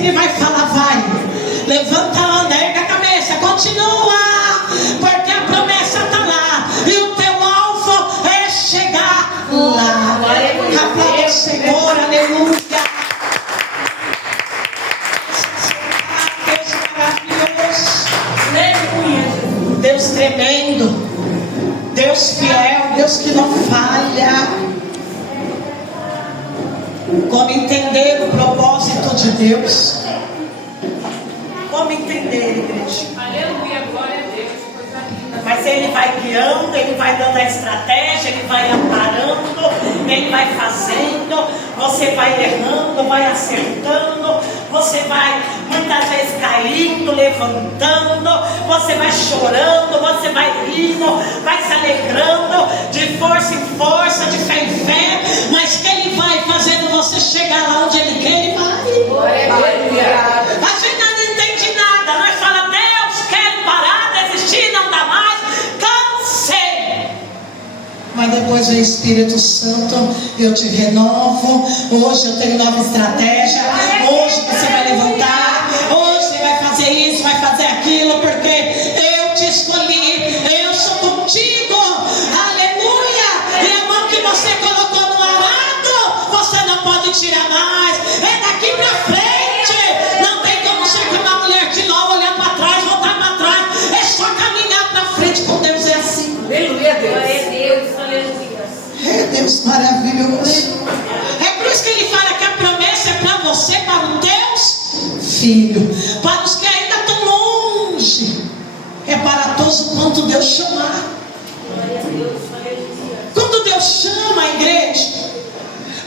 sempre vai falar: vai, levanta, anda, erga a cabeça, continua, porque a promessa está lá, e o teu alvo é chegar lá. Aplauda o Senhor, aleluia. Deus maravilhoso, Deus tremendo, Deus fiel, Deus que não falha. Como entender o propósito de Deus? Como entender, igreja? Aleluia, glória a Deus, coisa linda. Mas Ele vai guiando, Ele vai dando a estratégia, Ele vai amparando, Ele vai fazendo, você vai errando, vai acertando, você vai muitas vezes caindo, levantando, você vai chorando, você vai rindo, vai se alegrando, de força em força, de fé em fé, mas que Ele vai fazendo você chegar lá onde Ele quer, Ele vai. Glória a Deus. A gente não entende nada, nós falamos: Deus, quero parar, desistir, não dá mais, cansei. Mas depois vem o Espírito Santo, eu te renovo, hoje eu tenho nova estratégia, hoje você vai levantar, hoje você vai fazer isso, vai fazer aquilo, porque eu te escolhi, eu sou contigo, aleluia. E a mão que você colocou no arado, você não pode tirar mais, é daqui pra frente, não tem como ser como uma mulher de novo, olhar para trás, voltar para trás, é só caminhar para frente com Deus, é assim. Aleluia, Deus, aleluia. É Deus maravilhoso. É por isso que Ele fala que a promessa é para você, para os teus filhos, para os que ainda estão longe, é para todos quanto Deus chamar. Glória a Deus, aleluia. Quando Deus chama a igreja,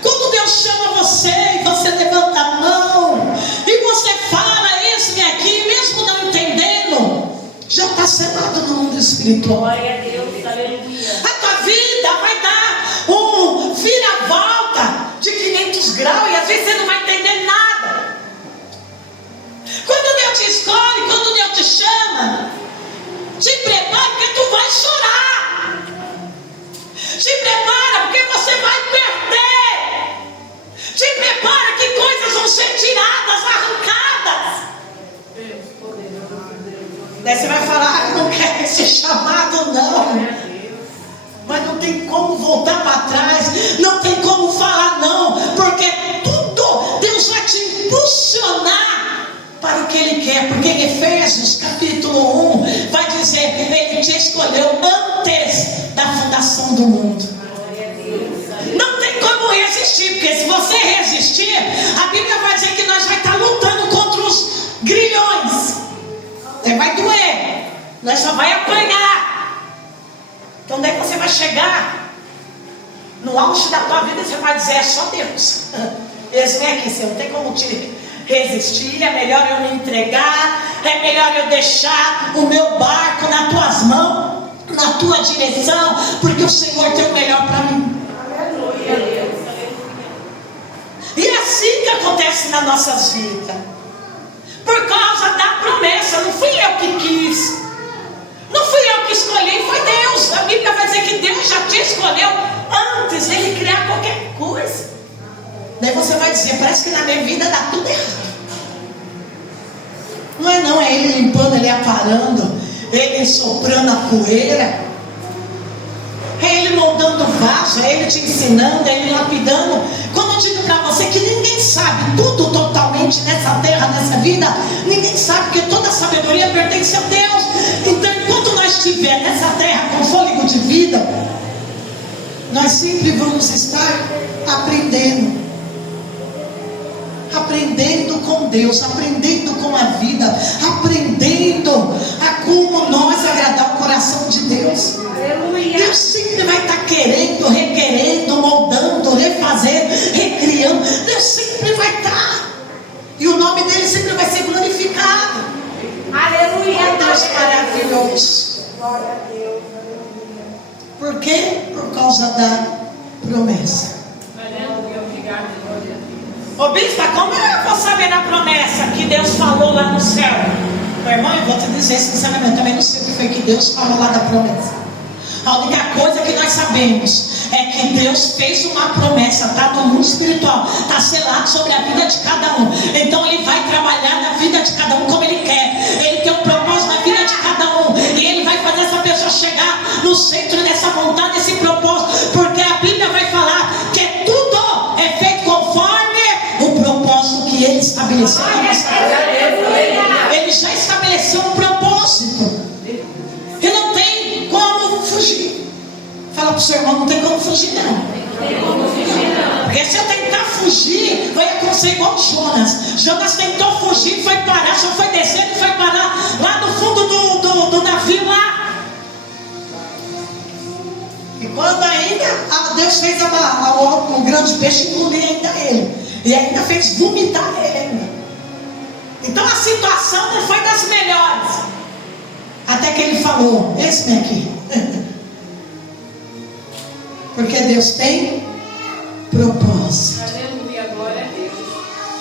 quando Deus chama você e você levanta a mão e você fala isso e aqui, mesmo não entendendo, já está selado no mundo espiritual. Glória a Deus, aleluia. A tua vida vai dar um vira-volta de 500 graus e às vezes você não vai entender nada. Quando Deus te escolhe, quando Deus te chama, te prepara porque tu vai chorar. Te prepara porque você vai perder. Te prepara que coisas vão ser tiradas, arrancadas. Daí você vai falar: não quero ser chamado, não. Mas não tem como voltar para trás, não tem como falar não, porque tudo Deus vai te impulsionar para o que Ele quer, porque em Efésios capítulo 1 vai dizer: Ele te escolheu antes da fundação do mundo. Não tem como resistir, porque se você resistir, a Bíblia vai dizer que nós vai estar lutando contra os grilhões, vai doer, nós só vai apanhar. Então daí você vai chegar no auge da tua vida e você vai dizer: é só Deus. Esse vem aqui, você não tem como te resistir, é melhor eu me entregar, é melhor eu deixar o meu barco nas tuas mãos, na tua direção, porque o Senhor tem o melhor para mim. Aleluia. E é assim que acontece nas nossas vidas, por causa da promessa. Não fui eu que quis, não fui eu que escolhi, foi Deus. A Bíblia vai dizer que Deus já te escolheu antes de Ele criar qualquer coisa. Daí você vai dizer: parece que na minha vida dá tudo errado. Não é não, é Ele limpando, Ele aparando, Ele soprando a poeira, é Ele moldando o vaso, é Ele te ensinando, é Ele lapidando. Quando eu digo para você que ninguém sabe tudo totalmente nessa terra, nessa vida, ninguém sabe, porque toda a sabedoria pertence a Deus. Então enquanto nós estiver nessa terra com fôlego de vida, nós sempre vamos estar aprendendo com Deus, aprendendo com a vida, aprendendo a como nós agradar o coração de Deus. Aleluia. Deus sempre vai estar querendo, requerendo, moldando, refazendo, recriando. Deus sempre vai estar, e o nome dele sempre vai ser glorificado. Aleluia. Deus maravilhoso. Glória a Deus. Por quê? Por causa da promessa. Aleluia. Obrigada, glória a Deus. Ô bispa, como eu vou saber da promessa que Deus falou lá no céu? Meu irmão, eu vou te dizer sinceramente, eu também não sei o que foi que Deus falou lá da promessa. A única coisa que nós sabemos é que Deus fez uma promessa, está no mundo espiritual, está selado sobre a vida de cada um. Então Ele vai trabalhar na vida de cada um como Ele quer. Ele tem um propósito na vida de cada um, e Ele vai fazer essa pessoa chegar no centro dessa vontade, desse propósito, porque a Bíblia vai falar que tudo é feito conforme o propósito que Ele estabeleceu. Ele já estabeleceu um propósito e não tem como fugir. Fala para o seu irmão, não tem como fugir não. Porque se eu tentar fugir, vai acontecer igual Jonas. Jonas tentou fugir, foi parar, só foi descendo e foi parar lá no fundo do navio lá. E quando ainda Deus fez o grande peixe engolir ainda ele, e ainda fez vomitar ele. Então a situação não foi das melhores, até que ele falou: esse aqui. Porque Deus tem propósito. Aleluia, glória a Deus.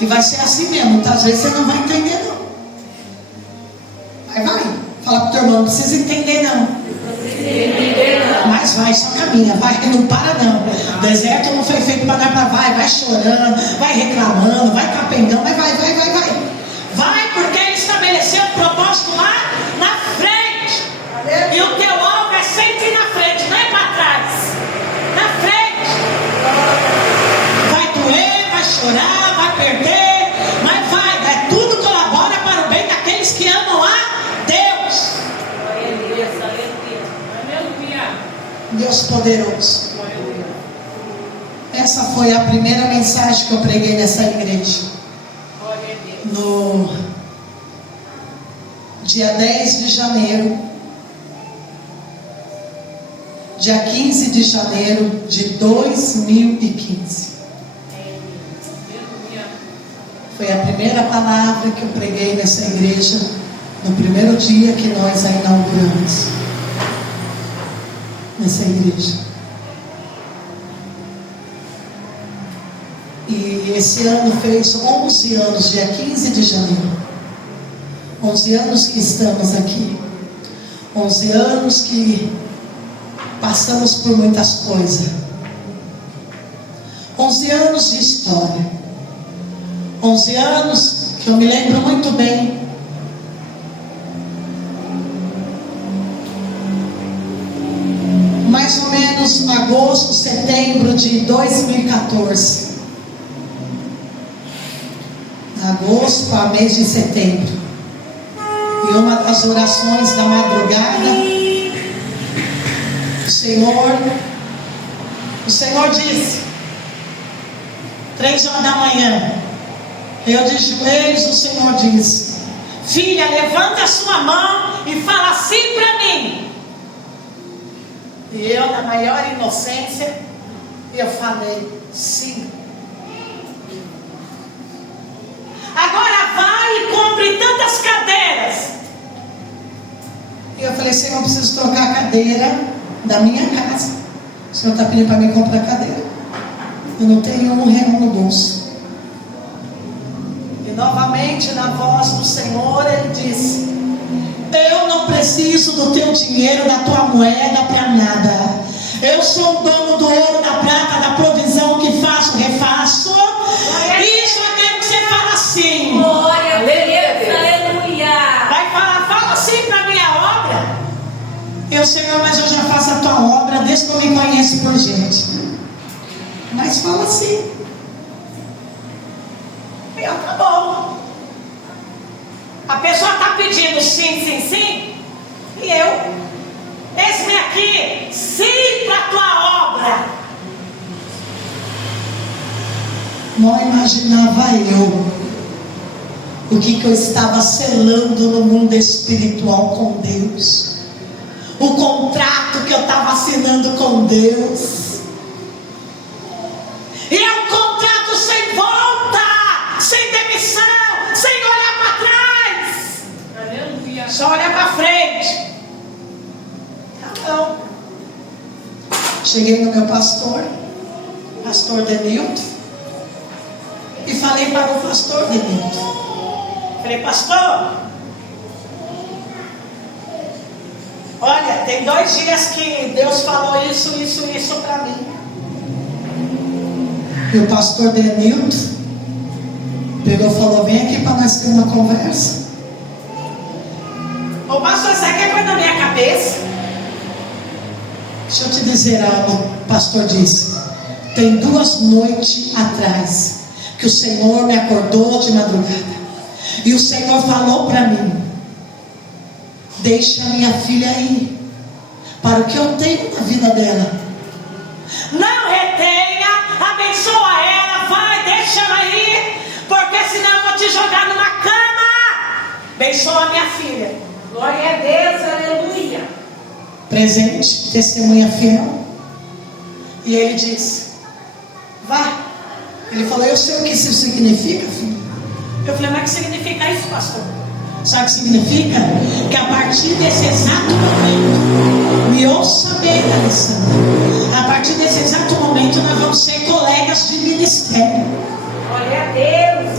E vai ser assim mesmo. Muitas vezes você não vai entender não. Vai. Fala pro teu irmão, não precisa entender não. Mas vai, só caminha, vai, não para não. Deserto não foi feito para dar para vai chorando, vai reclamando, vai capengando, vai. Vai, porque Ele estabeleceu um propósito lá na frente. E o teu alvo é sempre ir na frente, não é para trás. Na frente. Vai doer, vai chorar, vai perder, mas vai, tudo colabora para o bem daqueles que amam a Deus. Deus poderoso. Essa foi a primeira mensagem que eu preguei nessa igreja. No dia 10 de janeiro, dia 15 de janeiro de 2015. Foi a primeira palavra que eu preguei nessa igreja, no primeiro dia que nós a inauguramos. Nessa igreja. E esse ano fez 11 anos, dia 15 de janeiro. 11 anos que estamos aqui. 11 anos que passamos por muitas coisas. 11 anos de história. 11 anos que eu me lembro muito bem. Mais ou menos agosto, setembro de 2014. Agosto a mês de setembro. E uma das orações da madrugada, o Senhor disse, 3 horas da manhã, eu de joelhos, o Senhor disse: filha, levanta a sua mão e fala assim para mim. E eu, na maior inocência, eu falei: sim. Agora vai e compre tantas cadeiras. E eu falei: Senhor, eu preciso trocar a cadeira da minha casa. O Senhor está pedindo para mim comprar cadeira. Eu não tenho R$1 no bolso. E novamente, na voz do Senhor, Ele disse: eu não preciso do teu dinheiro, da tua moeda para nada. Eu sou o dono do ouro, da prata, da provisão, que faço, refaço. Isso eu quero que você fale assim. Glória a Deus, aleluia. Vai falar, fala assim para a minha obra. Eu, Senhor, mas eu já faço a tua obra desde que eu me conheço por gente. Mas fala assim. E eu, tá bom. A pessoa está pedindo sim, sim, sim. E eu, eis-me aqui, sim para a tua obra. Não imaginava eu o que eu estava selando no mundo espiritual com Deus. O contrato que eu estava assinando com Deus. E é um contrato sem volta, sem demissão, sem olhar para trás. Aleluia. Só olhar para frente. Então, cheguei no meu pastor Denilton, e falei para o pastor Denilton. Falei: pastor, olha, tem 2 dias que Deus falou isso para mim. E o pastor Denilton pegou e falou: vem aqui para nós ter uma conversa. Ô pastor, você quer coisa na minha cabeça? Deixa eu te dizer algo, o pastor disse. Tem 2 noites atrás que o Senhor me acordou de madrugada. E o Senhor falou para mim: deixa minha filha ir para o que eu tenho na vida dela. Não retenha, abençoa ela, vai, deixa ela ir, porque senão eu vou te jogar numa cama. Abençoa minha filha. Glória a Deus, aleluia. Presente, testemunha fiel. E ele disse: vai. Ele falou: eu sei o que isso significa, filho. Eu falei: mas o que significa isso, pastor? Sabe o que significa? Que a partir desse exato momento, me ouça bem, Alessandra, a partir desse exato momento nós vamos ser colegas de ministério. Glória a Deus.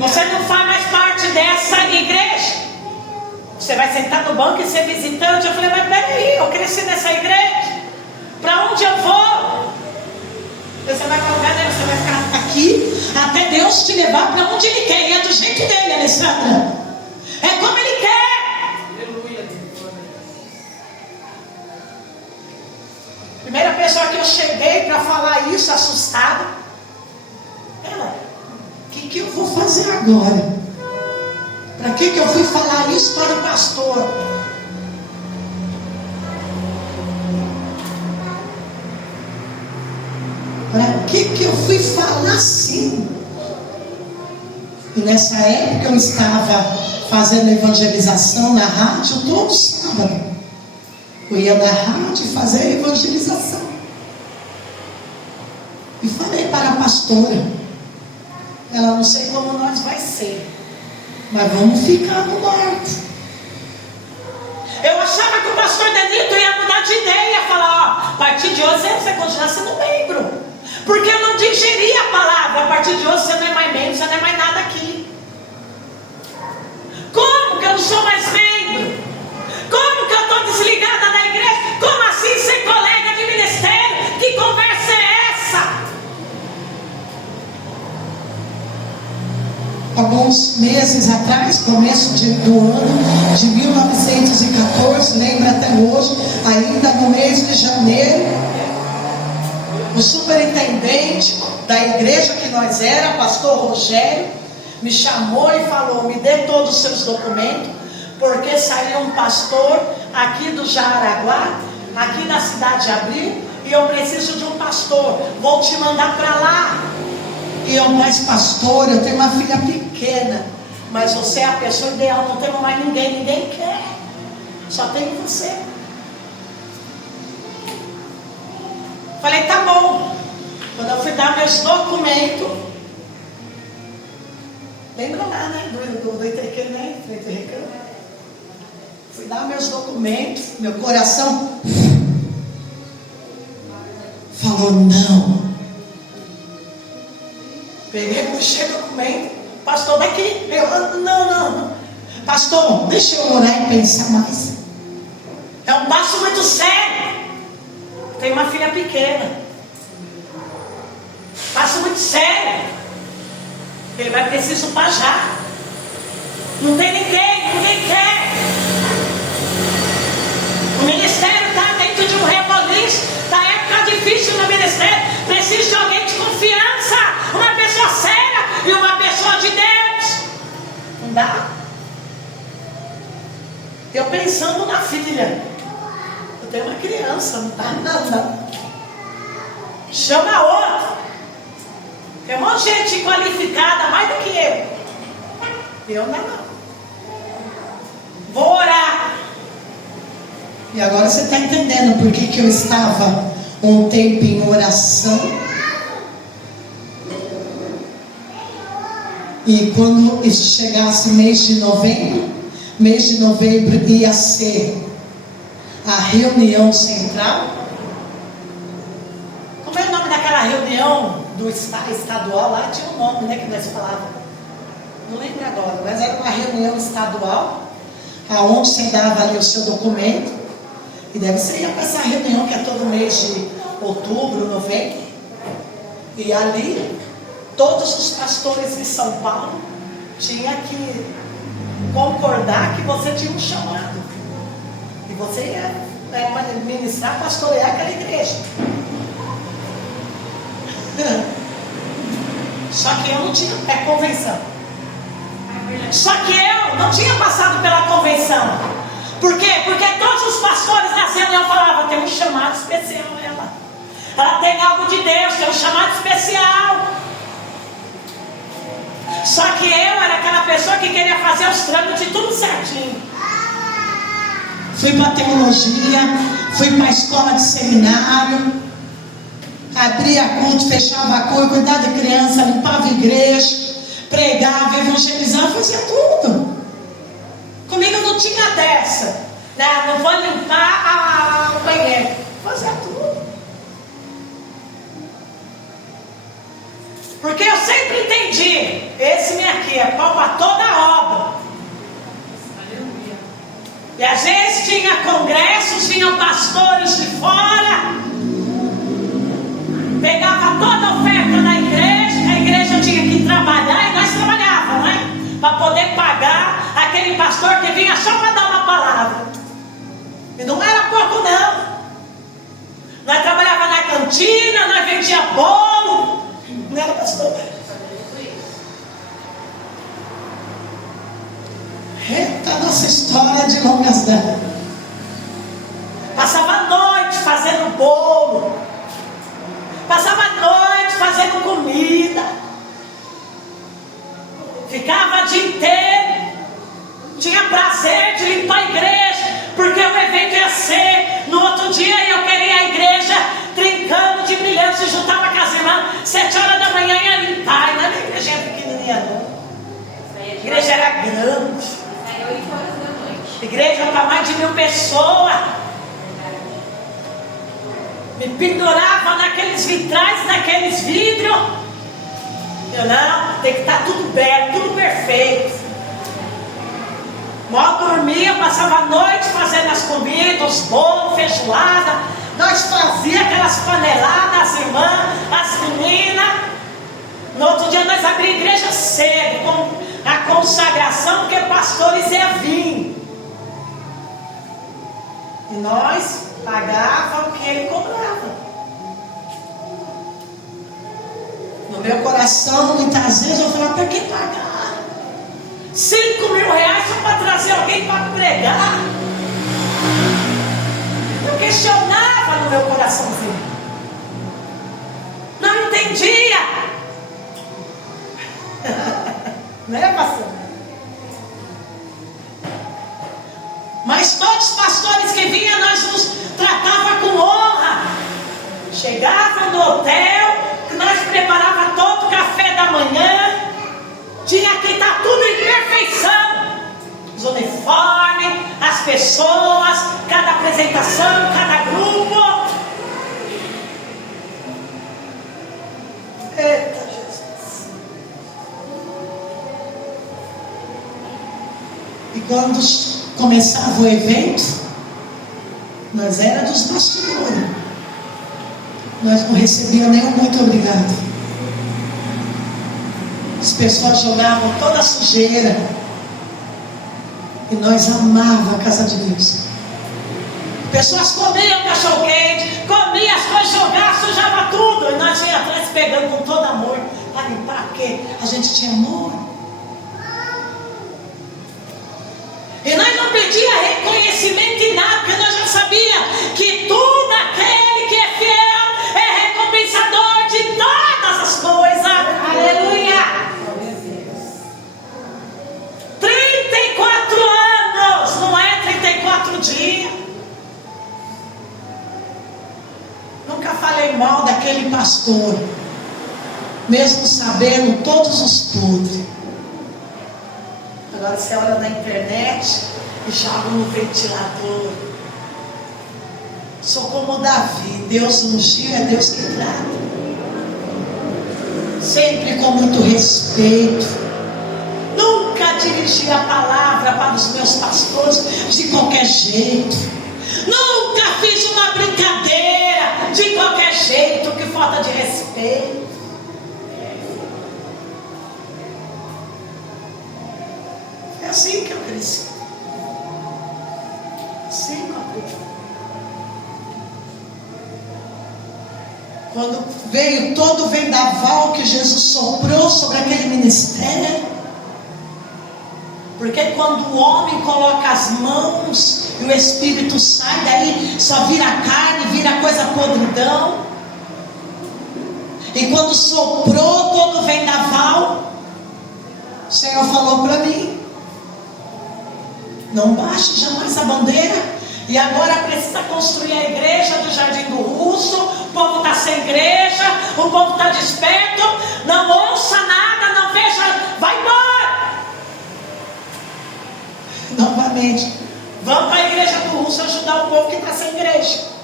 Você não faz mais parte dessa igreja. Você vai sentar no banco e ser visitante. Eu falei: mas peraí, eu cresci nessa igreja. Para onde eu vou? Você vai para o lugar dele, você vai ficar Aqui, até Deus te levar para onde Ele quer. E é do jeito dele, Alessandra. É como Ele quer. Aleluia. Primeira pessoa que eu cheguei para falar isso, assustada, ela. O que eu vou fazer agora? Para que eu fui falar isso para o pastor? Para que eu fui falar assim? E nessa época eu estava fazendo evangelização na rádio todo sábado. Eu ia na rádio fazer evangelização. E falei para a pastora: ela, não sei como nós vai ser, mas vamos ficar no norte. Eu achava que o pastor Denilton ia mudar de ideia, falar: ó, a partir de hoje você vai continuar sendo membro. Porque eu não digeri a palavra. A partir de hoje você não é mais membro, você não é mais nada aqui. Como que eu não sou mais membro? Como que eu estou desligada da igreja? Como assim ser colega de ministério? Que conversa é essa? Alguns meses atrás, começo do ano de 1914, lembro até hoje, ainda no mês de janeiro, o superintendente da igreja que nós era, pastor Rogério, me chamou e falou: me dê todos os seus documentos, porque saiu um pastor aqui do Jaraguá, aqui da cidade de Abril, e eu preciso de um pastor, vou te mandar para lá. E eu, mas pastor, eu tenho uma filha pequena. Mas você é a pessoa ideal, não temos mais ninguém, ninguém quer, só tem você. Falei: tá bom. Quando eu fui dar meus documentos, lembra lá, né, do Itequê, né? Fui dar meus documentos, meu coração falou não. Peguei, puxei o documento, pastor, daqui. Eu, não. Pastor, deixa eu orar e pensar mais. É um passo muito sério. Tem uma filha pequena. Passo muito sério. Ele vai preciso para já. Não tem ninguém quer. O ministério está dentro de um reboliço. Está época difícil no ministério. Precisa de alguém de confiança. Uma pessoa séria e uma pessoa de Deus. Não dá? Eu pensando na filha. Eu tenho uma criança, não dá nada. Chama outra. Tem um monte de gente qualificada, mais do que eu. Eu não. Vou orar. E agora você está entendendo por que eu estava um tempo em oração. E quando isso chegasse mês de novembro ia ser a reunião central. Como é o nome daquela reunião do estadual lá? Tinha um nome, né, que nós falávamos. Não lembro agora, mas era uma reunião estadual, aonde você dava ali o seu documento. E daí você ia para essa reunião que é todo mês de outubro, novembro. E ali, todos os pastores de São Paulo tinham que concordar que você tinha um chamado. E você ia ministrar, pastorear aquela igreja. Só que eu não tinha convenção. Só que eu não tinha passado pela convenção. Por quê? Porque todos os pastores nascendo, eu falava, tem um chamado especial nela. Ela tem algo de Deus, tem um chamado especial. Só que eu era aquela pessoa que queria fazer os trâmites tudo certinho. Fui para teologia, fui para a escola de seminário, abria culto, fechava culto, cuidava de criança, limpava a igreja, pregava, evangelizava, fazia tudo. Comigo não tinha dessa. Não vou limpar o banheiro, fazia tudo. Porque eu sempre entendi, esse aqui é pau para toda a obra. E às vezes tinha congressos, vinham pastores de fora, pegava toda a oferta da igreja, a igreja tinha que trabalhar e nós trabalhávamos, né? Para poder pagar aquele pastor que vinha só para dar uma palavra. E não era pouco não. Nós trabalhávamos na cantina, nós vendia bolo. Não era pastor. Eita, nossa história de longas datas. Passava a noite fazendo bolo. Passava a noite fazendo comida. Ficava o dia inteiro. Tinha prazer de limpar a igreja, porque o evento ia ser no outro dia e eu queria a igreja trincando de brilhante. Se juntava com as irmãs, 7 horas da manhã ia limpar. E não era igreja pequenininha não. A igreja era grande. 8 horas da noite. Igreja para mais de 1000 pessoas. Me pendurava naqueles vitrais, naqueles vidros. Eu não, tem que estar tudo bem, tudo perfeito. Mal dormia, passava a noite fazendo as comidas, os bolos, feijoada. Nós fazíamos aquelas paneladas, as irmãs, as meninas. No outro dia nós abrimos a igreja cedo, com a consagração, porque pastores iam vir. E nós pagávamos o que ele cobrava. No meu coração, muitas vezes eu falava, para que pagar? 5.000 reais só para trazer alguém para pregar. Eu questionava no meu coraçãozinho. Não entendia. Não é, pastor? Mas todos os pastores que vinham, nós nos tratava com honra. Chegava no hotel, nós preparava todo o café da manhã. Tinha que estar tudo em perfeição. Os uniformes, as pessoas, cada apresentação, cada grupo. Eita Jesus. E quando começava o evento, nós era dos bastidores. Nós não recebíamos nenhum muito obrigado. As pessoas jogavam toda a sujeira. E nós amávamos a casa de Deus. Pessoas comiam cachorro quente, comiam as coisas, jogavam, sujava tudo. E nós íamos atrás pegando com todo amor para limpar, porque a gente tinha amor. E nós não pedíamos reconhecimento em nada, porque nós já sabíamos que tudo aquele que é fiel é recompensador de todas as coisas. Aleluia! 34 anos, não é 34 dias. Nunca falei mal daquele pastor, mesmo sabendo todos os podres. Agora você olha na internet e joga no ventilador. Sou como Davi, Deus ungiu, é Deus que trata. Sempre com muito respeito. Nunca dirigi a palavra para os meus pastores de qualquer jeito. Nunca fiz uma brincadeira de qualquer jeito, que falta de respeito. assim que eu cresci. Assim, quando veio todo o vendaval que Jesus soprou sobre aquele ministério, porque quando o homem coloca as mãos e o Espírito sai, daí só vira carne, vira coisa podridão. E quando soprou todo o vendaval, o Senhor falou para mim: não baixe jamais a bandeira. E agora precisa construir a igreja do Jardim do Russo. O povo está sem igreja, o povo está desperto. Não ouça nada, não veja, vai embora. Novamente, vamos para a igreja do Russo ajudar o povo que está sem igreja.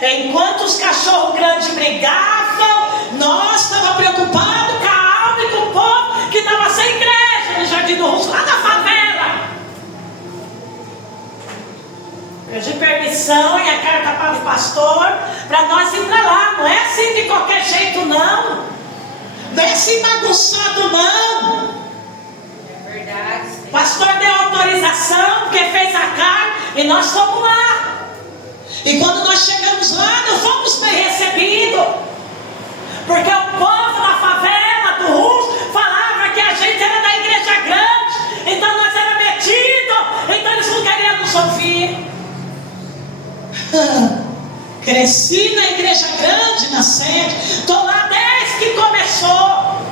Enquanto os cachorros grandes brigavam, nós estávamos preocupados com a alma e com o povo que estava sem igreja no Jardim do Russo, lá na favela. Pedi permissão e a carta para o pastor para nós ir para lá. Não é assim de qualquer jeito, não. Não é assim bagunçado, não. É verdade. O pastor deu autorização, porque fez a carta e nós fomos lá. E quando nós chegamos lá, não fomos bem recebidos, porque o povo da favela do Russo falava que a gente era da igreja grande, então nós éramos metidos, então eles não queriam nos ouvir. Cresci na igreja grande, na sede, estou lá desde que começou.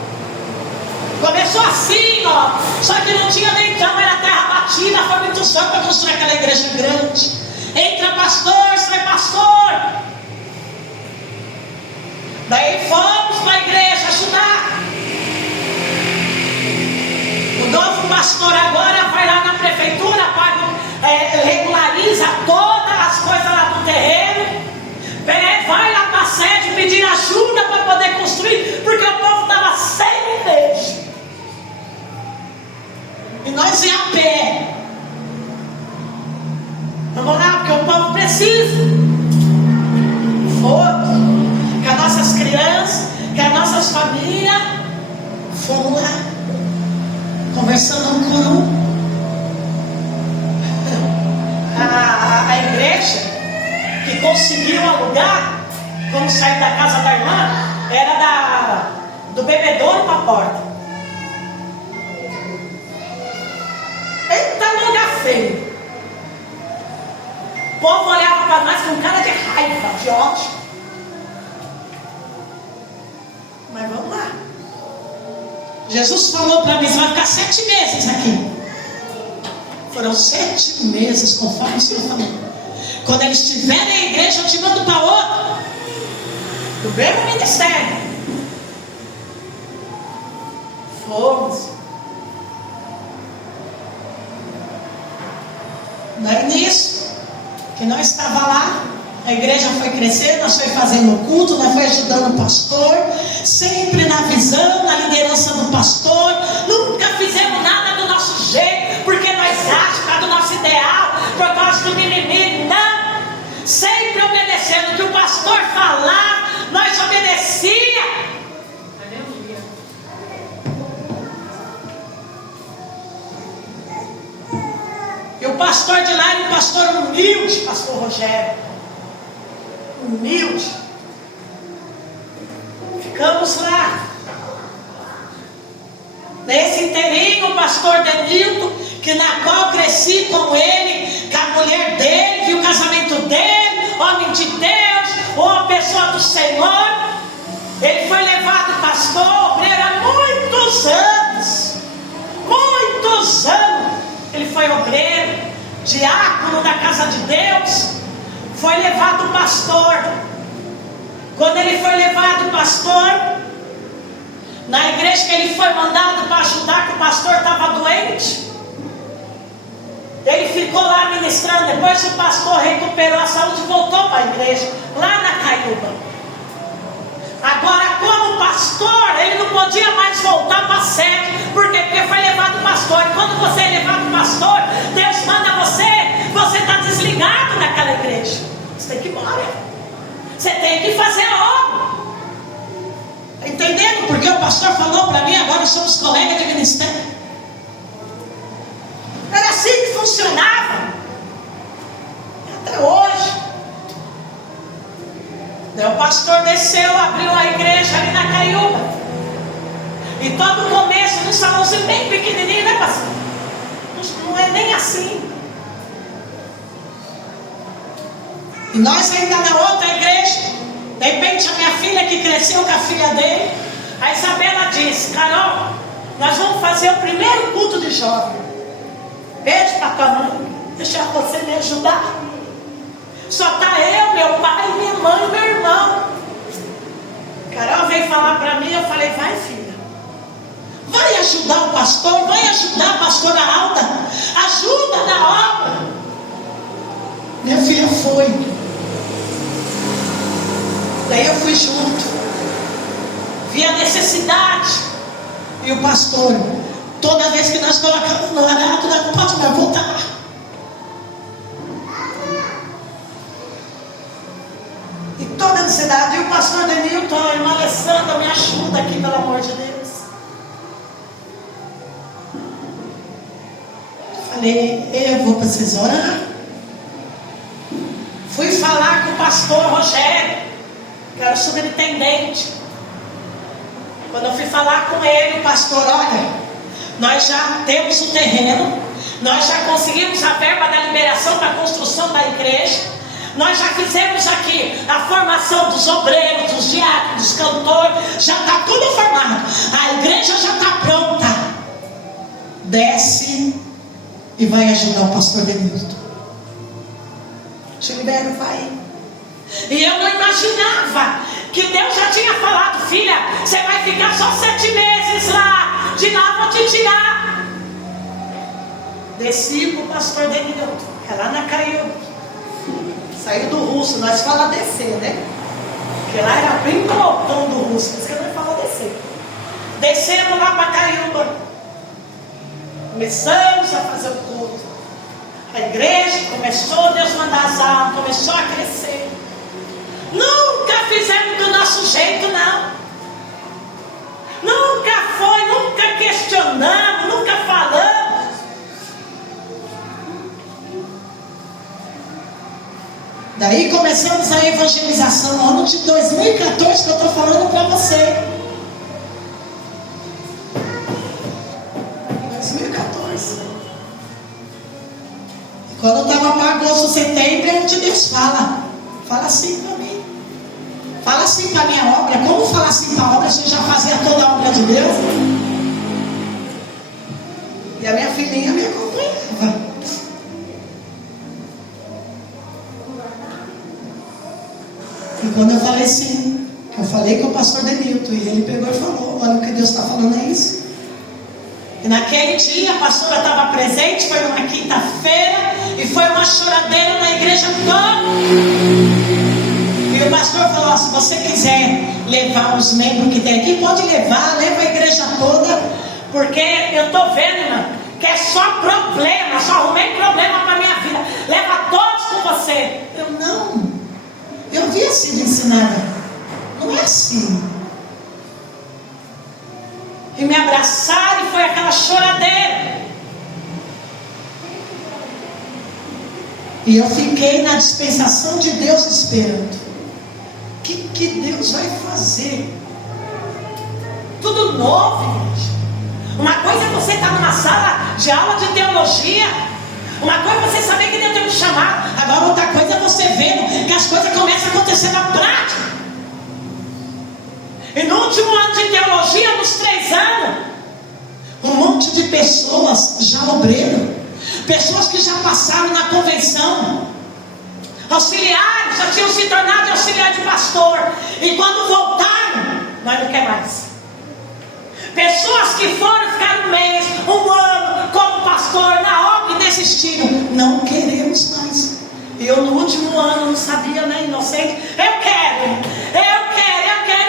Começou assim, ó. Só que não tinha nem cama, era terra batida, foi muito só para construir aquela igreja grande. Entra pastor, sai pastor. Daí fomos para a igreja ajudar. O novo pastor agora vai lá na prefeitura, regulariza todas as coisas lá do terreno. Vai lá para a sede pedir ajuda para poder construir, porque o povo estava sem igreja. E nós ia a pé. Vamos lá, porque o povo precisa. Foram com as nossas crianças, com as nossas famílias. Fomos lá, conversando um com um. A igreja que conseguiu alugar, quando saiu da casa da irmã, era do bebedouro para a porta. Eita, lugar feio. O povo olhava para nós com cara de raiva, de ódio. Mas vamos lá. Jesus falou para mim: você vai ficar 7 meses aqui. Foram 7 meses, conforme o Senhor falou. Quando eles estiverem na igreja, eu te mando para outro, do mesmo ministério. Fomos. Daí nisso, que nós estava lá, a igreja foi crescendo, nós foi fazendo culto, nós foi ajudando o pastor, sempre na visão, na liderança do pastor. Nunca fizemos nada do nosso jeito, porque nós achamos que é do nosso ideal, por causa do mimimi. Não, sempre obedecendo o que o pastor falava, nós obedecia. E o pastor de lá era um pastor humilde, pastor Rogério. Humilde. Ficamos lá. Nesse inteirinho, o pastor Denilton, que na qual cresci com ele, com a mulher dele, vi o casamento dele, homem de Deus, uma pessoa do Senhor. Ele foi levado pastor, obreiro há muitos anos. Muitos anos. Ele foi obreiro, diácono da casa de Deus. Foi levado pastor. Quando ele foi levado pastor, na igreja que ele foi mandado para ajudar, que o pastor estava doente, ele ficou lá ministrando. Depois o pastor recuperou a saúde e voltou para a igreja, lá na Caiúba. Agora, como pastor, ele não podia mais voltar para a sede. Por quê? Porque foi levado pastor. E quando você é levado pastor, Deus manda você está desligado naquela igreja. Você tem que ir embora. Você tem que fazer a obra. Entendendo? Porque o pastor falou para mim: agora somos colegas de ministério. assim que funcionava. Até hoje. Daí o pastor desceu, abriu a igreja ali na Caiúba. E todo o começo, num salãozinho bem pequenininho, né, pastor? Não é nem assim. E nós ainda na outra igreja, de repente a minha filha que cresceu com a filha dele, a Isabela disse: Carol, nós vamos fazer o primeiro culto de jovem. Pede para tua mãe, deixa você me ajudar. Só está eu, meu pai, minha mãe e meu irmão. Carol veio falar para mim, eu falei: vai, filha, vai ajudar o pastor, vai ajudar a pastora Alda, ajuda na obra. Minha filha foi. Daí eu fui junto, vi a necessidade. E o pastor, toda vez que nós colocamos no arado, não pode mais voltar. E toda a necessidade. E o pastor Denilton, a irmã Alessandra, me ajuda aqui, pelo amor de Deus. Falei: eu vou precisar orar. Fui falar com o pastor Rogério, que era o superintendente. Quando eu fui falar com ele, o pastor: olha, nós já temos o terreno, nós já conseguimos a verba da liberação para a construção da igreja, nós já fizemos aqui a formação dos obreiros, dos diáconos, dos cantores, já está tudo formado, a igreja já está pronta. Desce e vai ajudar o pastor Denilton. Gilberto vai. E eu não imaginava que Deus já tinha falado: filha, você vai ficar só 7 meses lá, de lá vou te tirar. Desci com o pastor Denilton, é lá na Caiúba. Saiu do Russo, nós falamos descer, né? Porque lá era bem pelotão do Russo, por isso que nós falamos descer. Descemos lá para Caiúba. Começamos a fazer o culto. A igreja começou, Deus mandar as almas, começou a crescer. Nunca fizemos do nosso jeito, não. Nunca foi, nunca questionamos, nunca falamos. Daí começamos a evangelização no ano de 2014, que eu estou falando para você. 2014. Quando estava para agosto, setembro, a gente Deus fala assim para mim, fala assim para a minha obra. Como falar assim para a obra? Você já fazia toda a obra de Deus. E a minha filhinha me acompanhava. E quando eu falei assim, eu falei com o pastor Denilton, e ele pegou e falou: olha, o que Deus está falando é isso. E naquele dia a pastora estava presente, foi numa quinta-feira, e foi uma choradeira na igreja toda. E o pastor falou: se você quiser levar os membros que tem aqui, pode levar, leva a igreja toda, porque eu estou vendo, irmã, que é só problema, só arrumei problema para a minha vida, leva todos com você. Eu não vi assim de ensinada, não é assim. E me abraçaram e foi aquela choradeira. E eu fiquei na dispensação de Deus esperando. O que Deus vai fazer? Tudo novo, igreja. Uma coisa é você estar numa sala de aula de teologia. Uma coisa é você saber que Deus tem um chamado. Agora outra coisa é você vendo que as coisas começam a acontecer na prática. E no último ano de teologia, nos 3 anos, um monte de pessoas já obreiras, pessoas que já passaram na convenção, auxiliares, já tinham se tornado auxiliar de pastor, e quando voltaram, nós não queremos mais. Pessoas que foram ficar 1 mês, 1 ano como pastor na obra e desistiram. Não queremos mais. Eu no último ano não sabia, né, inocente. Eu quero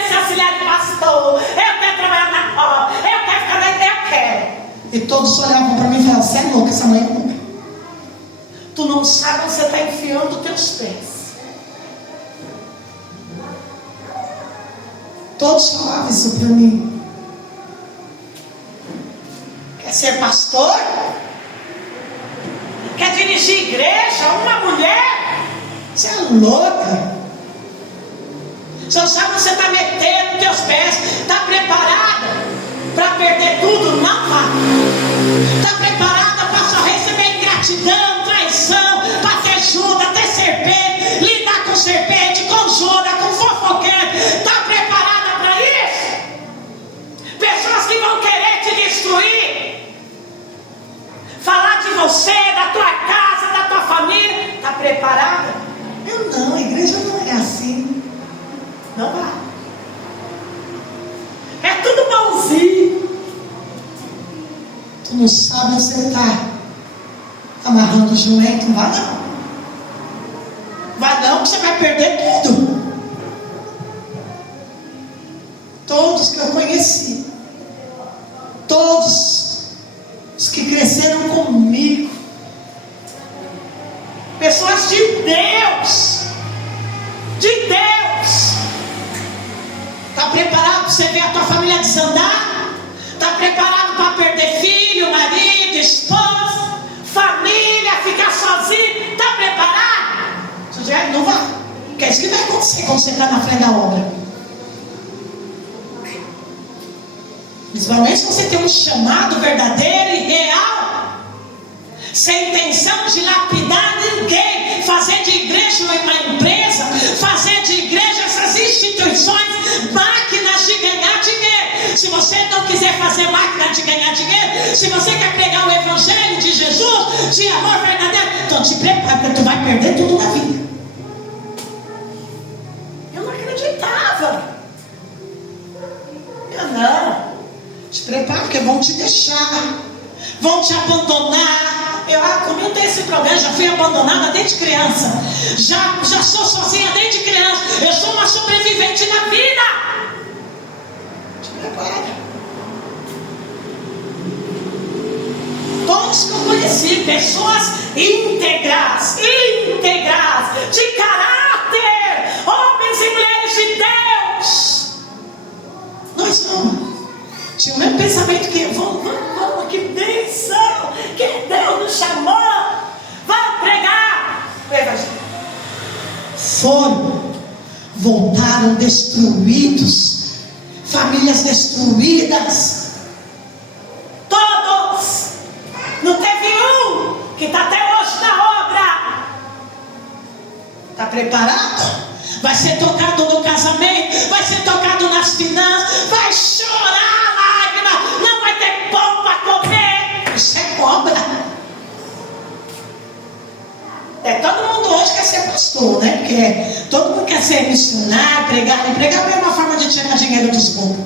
ser auxiliar de pastor, eu quero trabalhar na obra, eu quero ficar dentro, eu quero. E todos olhavam para mim e falavam: você é louca, essa mãe é louca. Tu não sabe onde você está enfiando os teus pés. Todos falavam isso para mim. Quer ser pastor? quer dirigir igreja, uma mulher. Você é louca. Você não sabe onde você está metendo os teus pés. Está preparada para perder tudo? Não vá. Está preparada para só receber ingratidão, traição, para ter Judas, ter serpente, lidar com serpente, com Judas, com fofoqueiro? Está preparada para isso? Pessoas que vão querer te destruir, falar de você, da tua casa, da tua família. Está preparada? Eu não, a igreja não é assim. Não vai. É tudo bonzinho. Tu não sabe onde você está amarrando o jumento. Não vai não. Vai não, que você vai perder tudo. Todos que eu conheci, todos os que cresceram comigo, pessoas de Deus, está preparado para você ver a tua família desandar? Está preparado para perder filho, marido, esposa, família, ficar sozinho? Está preparado? Você já não vai, porque é isso que vai acontecer quando você está na frente da obra. Principalmente se você tem um chamado verdadeiro e real, sem intenção de lapidar ninguém, fazer de igreja uma empresa, fazer de igreja essas instituições máquinas de ganhar dinheiro. Se você não quiser fazer máquina de ganhar dinheiro, se você quer pegar o evangelho de Jesus, de amor verdadeiro, então te prepara, porque tu vai perder tudo na vida. Eu não acreditava. Eu não. Te prepara, porque vão te deixar, vão te abandonar. Comigo tem esse problema, já fui abandonada desde criança, já sou sozinha desde criança, eu sou uma sobrevivente na vida. Te prepara. Todos que eu conheci, pessoas íntegras, de caráter, homens e mulheres de Deus. Nós não. Tinha o mesmo pensamento que vamos, que bênção, que Deus nos chamou, vamos pregar o evangelho. Foram, voltaram destruídos, famílias destruídas, todos. Não teve um que está até hoje na obra. Está preparado? Vai ser tocado no casamento, vai ser tocado nas finanças, vai chorar. Não vai ter pão para comer. Isso é cobra. Todo mundo hoje quer ser pastor, né? Porque todo mundo quer ser missionário, pregar. E pregar é uma forma de tirar dinheiro dos bons.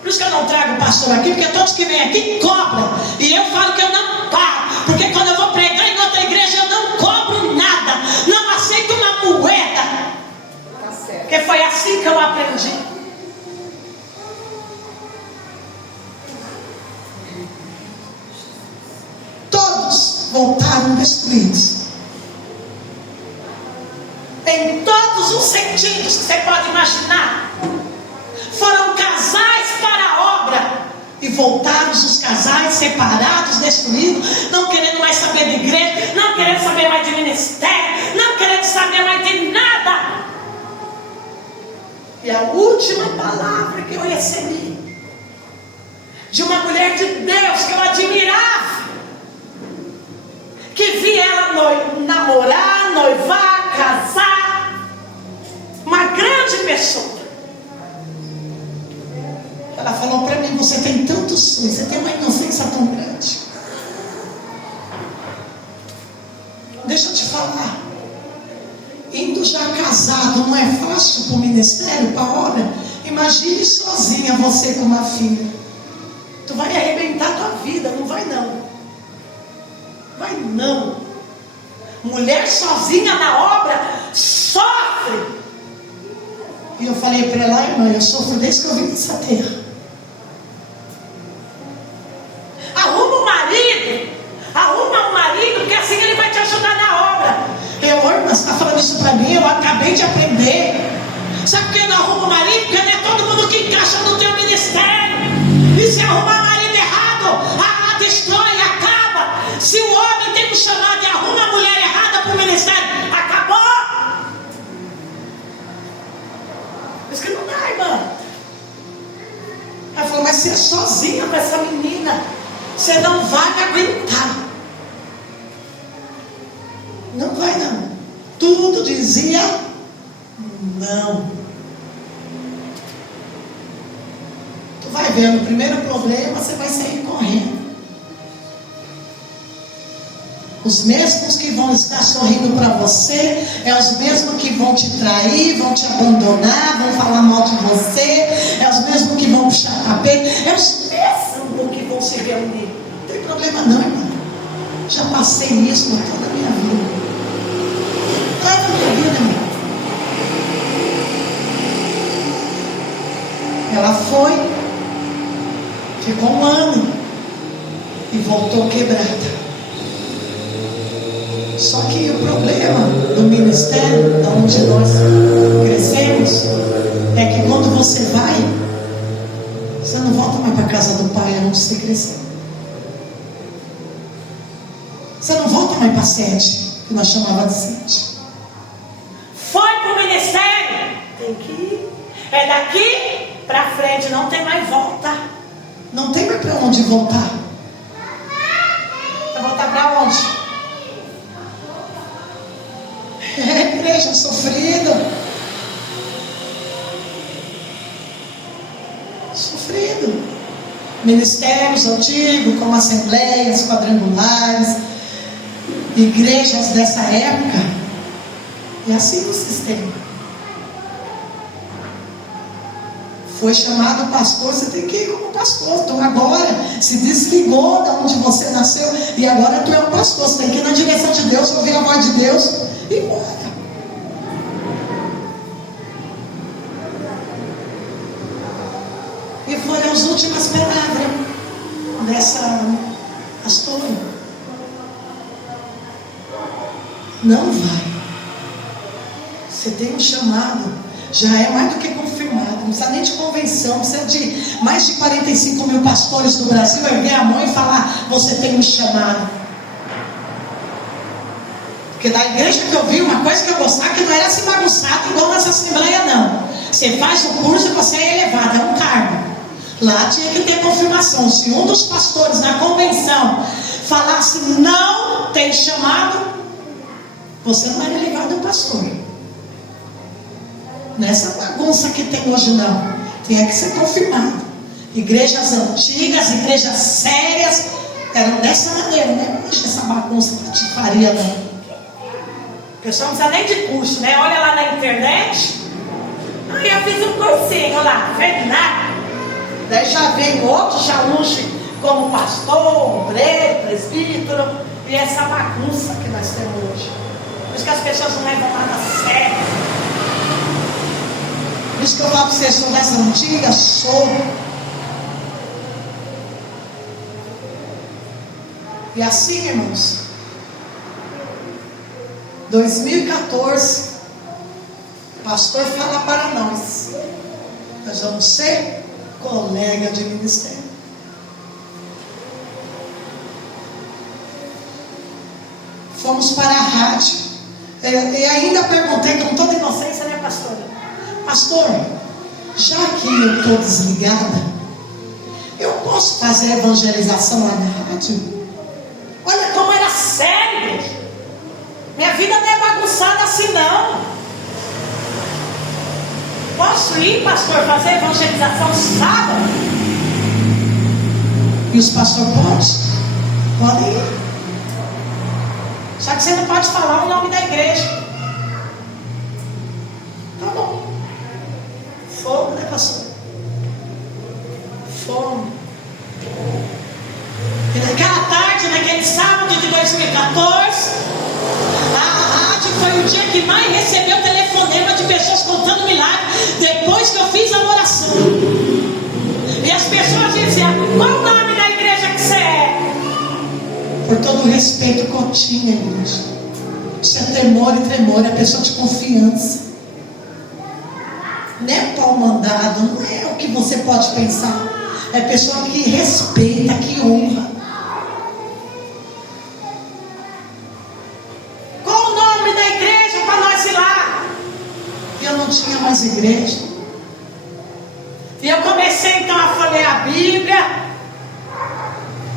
Por isso que eu não trago pastor aqui, porque todos que vêm aqui cobram. E eu falo que eu não pago. Porque quando eu vou pregar em outra igreja, eu não cobro nada. Não aceito uma moeda. Porque foi assim que eu aprendi. Todos voltaram destruídos. Em todos os sentidos que você pode imaginar. Foram casais para a obra. E voltaram os casais separados, destruídos, não querendo mais saber de igreja, não querendo saber mais de ministério, não querendo saber mais de nada. E a última palavra que eu recebi de uma mulher de Deus que eu admirava, que vi ela namorar, noivar, casar, uma grande pessoa. Ela falou para mim: você tem tantos sonhos, você tem uma inocência tão grande. Deixa eu te falar, indo já casado não é fácil para o ministério, para a obra. Imagine sozinha você com uma filha. Tu vai arrebentar tua vida, não vai não. Vai não. Mulher sozinha na obra sofre. E eu falei para ela: irmã, eu sofro desde que eu vim nessa terra. Arruma um marido, porque assim ele vai te ajudar na obra. Irmã, você está falando isso para mim? Eu acabei de aprender. Sabe por que não arruma um marido? Porque não é todo mundo que encaixa no teu ministério. E se arrumar marido errado, destrói, acaba. Se o homem tem um chamado e arruma sozinha com essa menina. Você não vai aguentar. Não vai não. Tudo dizia não. Tu vai ver, no primeiro problema você vai sair correndo. Os mesmos que vão estar sorrindo para você é os mesmos que vão te trair, vão te abandonar, vão falar mal de você, é os mesmos que vão puxar tapete, é os mesmos que vão se reunir. Não tem problema não, irmão. Já passei isso toda a minha vida. Toda a minha vida, irmão. Ela foi, ficou um ano e voltou quebrada. Só que o problema do ministério, da onde nós crescemos, é que quando você vai, você não volta mais para a casa do pai onde você cresceu. Você não volta mais para a sede, que nós chamávamos de sede. Foi para o ministério, tem que ir. É daqui para frente, não tem mais volta. Não tem mais para onde voltar. Vai voltar para onde? É, igreja sofrida. Sofrido. Ministérios antigos, como assembleias quadrangulares, igrejas dessa época. É assim o sistema. Foi chamado pastor, você tem que ir como pastor. Então agora se desligou de onde você nasceu e agora tu é um pastor. Você tem que ir na direção de Deus, ouvir a voz de Deus e bora. E foram as últimas palavras dessa pastora. Não vai. Você tem um chamado, já é mais do que confirmado. Não precisa nem de convenção, não precisa de mais de 45 mil pastores do Brasil erguer a mão e falar: você tem um chamado. Porque da igreja que eu vi, uma coisa que eu gostava, que não era assim bagunçado igual nas assembleias, não. Você faz o curso e você é elevado, é um cargo. Lá tinha que ter confirmação. Se um dos pastores na convenção falasse não tem chamado, você não era elevado a pastor. Nessa bagunça que tem hoje não. Tinha que ser confirmado. Igrejas antigas, igrejas sérias, eram dessa maneira, né? Deixa essa bagunça que te faria, não. O pessoal não precisa nem de curso, né? Olha lá na internet. Aí eu fiz um cursinho lá, não fez nada. Daí já vem outro, já unge como pastor, obreiro, presbítero. E essa bagunça que nós temos hoje. Por isso que as pessoas não levam nada a sério. Por isso que eu falo para vocês, sou das antigas, sou. E assim, irmãos, 2014, o pastor fala para nós vamos ser colega de ministério. Fomos para a rádio. E ainda perguntei com toda inocência, né, pastora? Pastor, já que eu estou desligada, eu posso fazer evangelização lá na rádio? Olha como era sério. Minha vida não é bagunçada assim não. Posso ir, pastor, fazer evangelização sábado? E os pastores podem ir. Só que você não pode falar o nome da igreja. Tá bom. Fogo, né, pastor? Fogo. E naquela tarde, naquele sábado de 2014, a rádio foi o dia que mais recebeu telefonema de pessoas contando milagre depois que eu fiz a oração. E as pessoas diziam: qual o nome da igreja que você é? Por todo o respeito que eu tinha, irmãos. Isso é temor e tremor, é pessoa de confiança. Não é pau mandado, não é o que você pode pensar. É pessoa que respeita, que honra. Qual o nome da igreja para nós ir lá? E eu não tinha mais igreja. E eu comecei então a ler a Bíblia.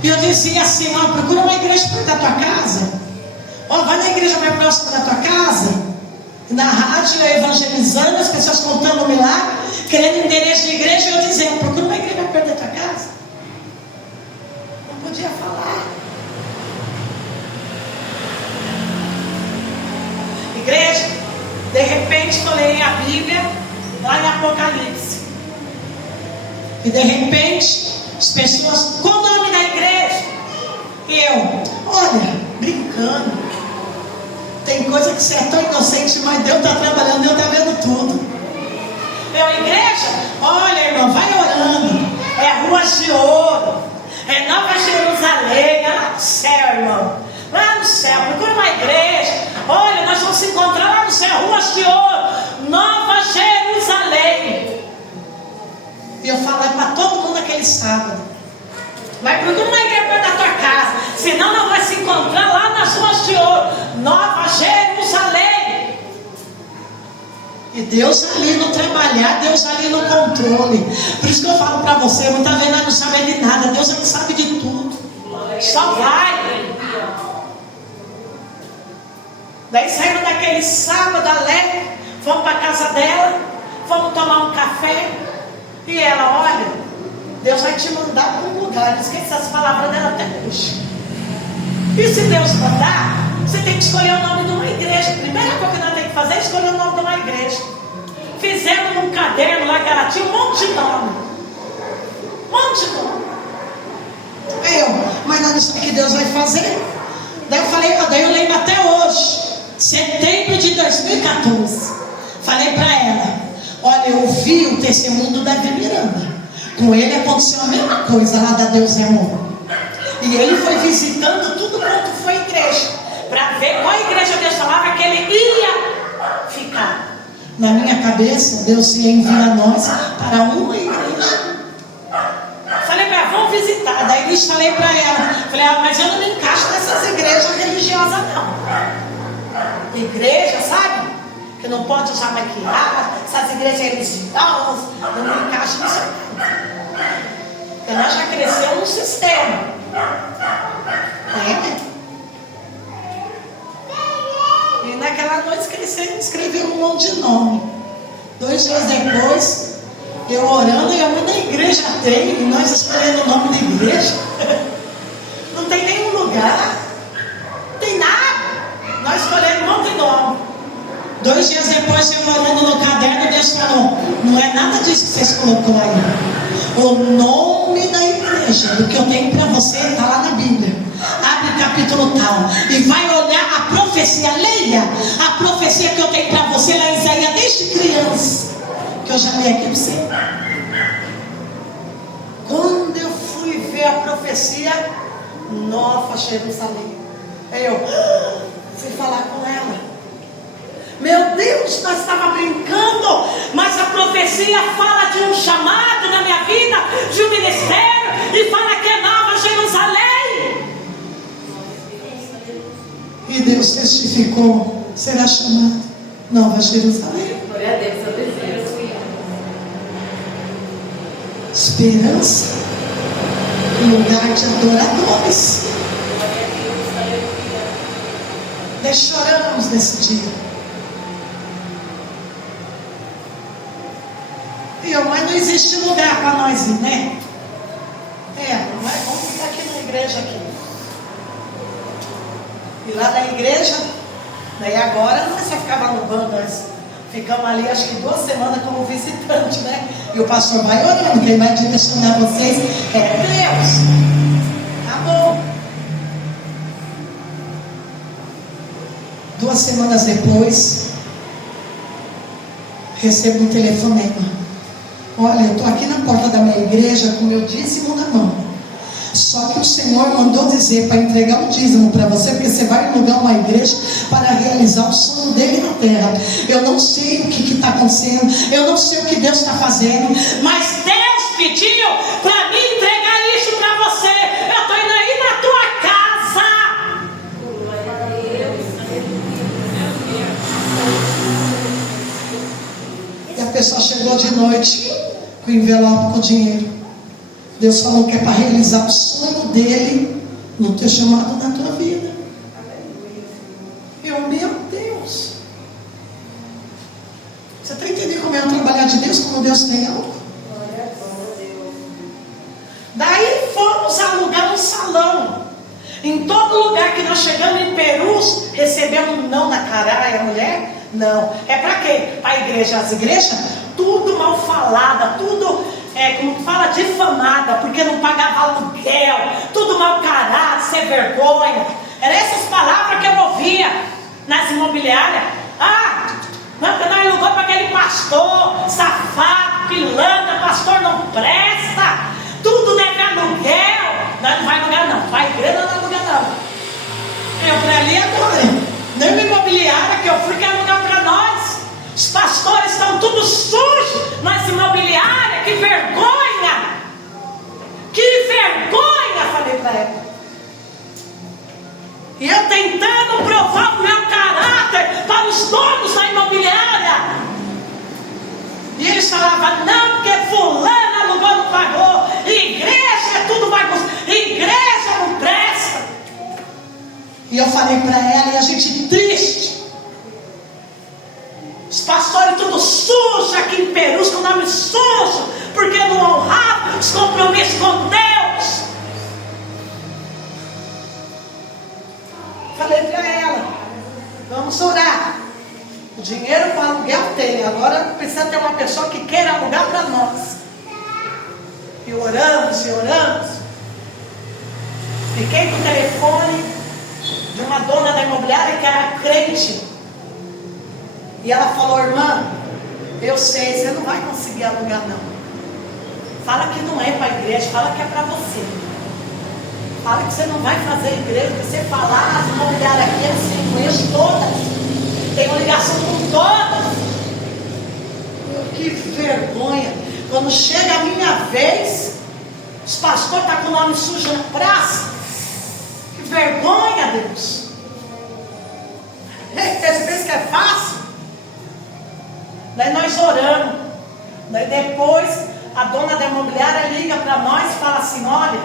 E eu dizia assim, ó, procura uma igreja perto da tua casa. Ó, vai na igreja mais próxima da tua casa. Na rádio, eu evangelizando, as pessoas contando o milagre, querendo endereço de igreja, e eu dizia, procura uma igreja perto da tua casa. Não podia falar. Igreja, de repente falei a Bíblia lá em Apocalipse. E de repente, as pessoas, qual o nome da igreja? E eu, olha, brincando. Tem coisa que você é tão inocente, mas Deus está trabalhando, Deus está vendo tudo. Meu, igreja, olha, irmão, vai orando. É Ruas de Ouro, é Nova Jerusalém, é lá no céu, irmão. Lá no céu, procura uma igreja. Olha, nós vamos se encontrar lá no céu, Ruas de Ouro, Nova Jerusalém. E eu falei para todo mundo aquele sábado. Mas procura uma igreja perto da tua casa, senão não vai se encontrar lá nas Ruas de Ouro, Nova Jerusalém. E Deus ali no trabalhar, Deus ali no controle. Por isso que eu falo para você, muitas vezes nós não sabemos de nada, Deus ele sabe de tudo. Só vai. Daí saímos daquele sábado alegre, fomos para a casa dela, fomos tomar um café. E ela, olha, Deus vai te mandar para um lugar. Eu esqueci as palavras dela até hoje. E se Deus mandar, você tem que escolher o nome de uma igreja. A primeira coisa que nós temos que fazer é escolher o nome de uma igreja. Fizemos num caderno lá que ela tinha um monte de nome. Um monte de nome. Mas nós não sabemos o que Deus vai fazer. Daí eu lembro até hoje, setembro de 2014. Falei para ela, olha, eu ouvi o testemunho do Davi Miranda. Com ele aconteceu a mesma coisa lá da Deus é Amor. E ele foi visitando tudo quanto foi igreja, para ver qual igreja Deus falava que ele ia ficar. Na minha cabeça, Deus ia enviar nós para uma igreja. Falei para ela, vamos visitar. Daí falei para ela, falei, mas eu não me encaixo nessas igrejas religiosas não. Igreja, sabe? Que não pode usar maquiagem, essas igrejas religiosas, eu não me encaixo nisso não. Porque nós já crescemos no sistema. E naquela noite escrevi um monte de nome. 2 dias depois, eu orando, e a mãe da igreja tem, e nós escolhendo o nome da igreja. Não tem nenhum lugar, não tem nada. Nós escolhemos um monte de nome. 2 dias depois, eu orando no caderno, Deus falou, não é nada disso que vocês colocou aí. O nome da igreja, do que eu tenho para você, está lá na Bíblia. Abre o capítulo tal e vai olhar a profecia. Leia a profecia que eu tenho para você lá em Isaías desde criança, que eu já li aqui para você. Quando eu fui ver a profecia, Nova Jerusalém, eu fui falar com ela. Meu Deus, nós estávamos brincando, mas a profecia fala de um chamado na minha vida, de um ministério, e fala que é Nova Jerusalém. E Deus testificou, será chamado Nova Jerusalém. Glória a Deus, eu desejo. Esperança, lugar de adoradores. Nós choramos nesse dia. Mas não existe lugar para nós ir, né? Mas vamos ficar aqui na igreja aqui. E lá na igreja, daí agora nós só ficava no banco, nós ficamos ali acho que 2 semanas como visitante, né? E o pastor vai orando, quem vai direcionar vocês é Deus. Tá bom. 2 semanas depois, recebo um telefonema. Olha, eu estou aqui na porta da minha igreja com o meu dízimo na mão. Só que o Senhor mandou dizer para entregar o dízimo para você, porque você vai alugar uma igreja para realizar o sonho dele na terra. Eu não sei o que está acontecendo, eu não sei o que Deus está fazendo, mas Deus pediu para mim entregar isso para você. Eu estou indo aí na tua casa. Glória a Deus. E a pessoa chegou de noite com o envelope com dinheiro. Deus falou que é para realizar o sonho dele no teu chamado, na tua vida. Meu Deus. Você está entendendo como é o trabalhar de Deus, como Deus tem algo? Daí fomos alugar um salão. Em todo lugar que nós chegamos em Perus, recebemos um não na cara. E a mulher, não. É para quê? Para a igreja. As igrejas, tudo mal falada, tudo, como que fala, difamada, porque não pagava aluguel, tudo mal carado, sem vergonha. Eram essas palavras que eu ouvia nas imobiliárias. Nós alugou para aquele pastor, safado, pilantra, pastor não presta, tudo deve aluguel. Nós não vai alugar não, vai igreja não vai alugar não. Eu falei ali agora, nem uma imobiliária que eu fui quer alugar para nós. Os pastores estão tudo sujos nas imobiliárias, que vergonha! Que vergonha, falei para ela. E eu tentando provar o meu caráter para os donos da imobiliária. E eles falavam, não, porque fulano alugou, não pagou. Igreja é tudo bagunça. Igreja não presta. E eu falei para ela, e a gente triste. Os pastores tudo sujo aqui em Perus, com o nome sujo, porque não honravam os compromissos com Deus. Falei para ela, vamos orar. O dinheiro para aluguel tem, agora precisa ter uma pessoa que queira alugar para nós. E oramos, e oramos. Fiquei com o telefone de uma dona da imobiliária que era crente. E ela falou, irmã, eu sei, você não vai conseguir alugar não. Fala que não é para a igreja, fala que é para você. Fala que você não vai fazer igreja, que você falar, as imobiliárias aqui, eu sei, conheço todas. Tenho ligação com todas. Que vergonha. Quando chega a minha vez, os pastores estão com o nome sujo na praça. Que vergonha, Deus. Você pensa que é fácil? Daí nós oramos. Daí depois a dona da imobiliária liga para nós e fala assim, olha,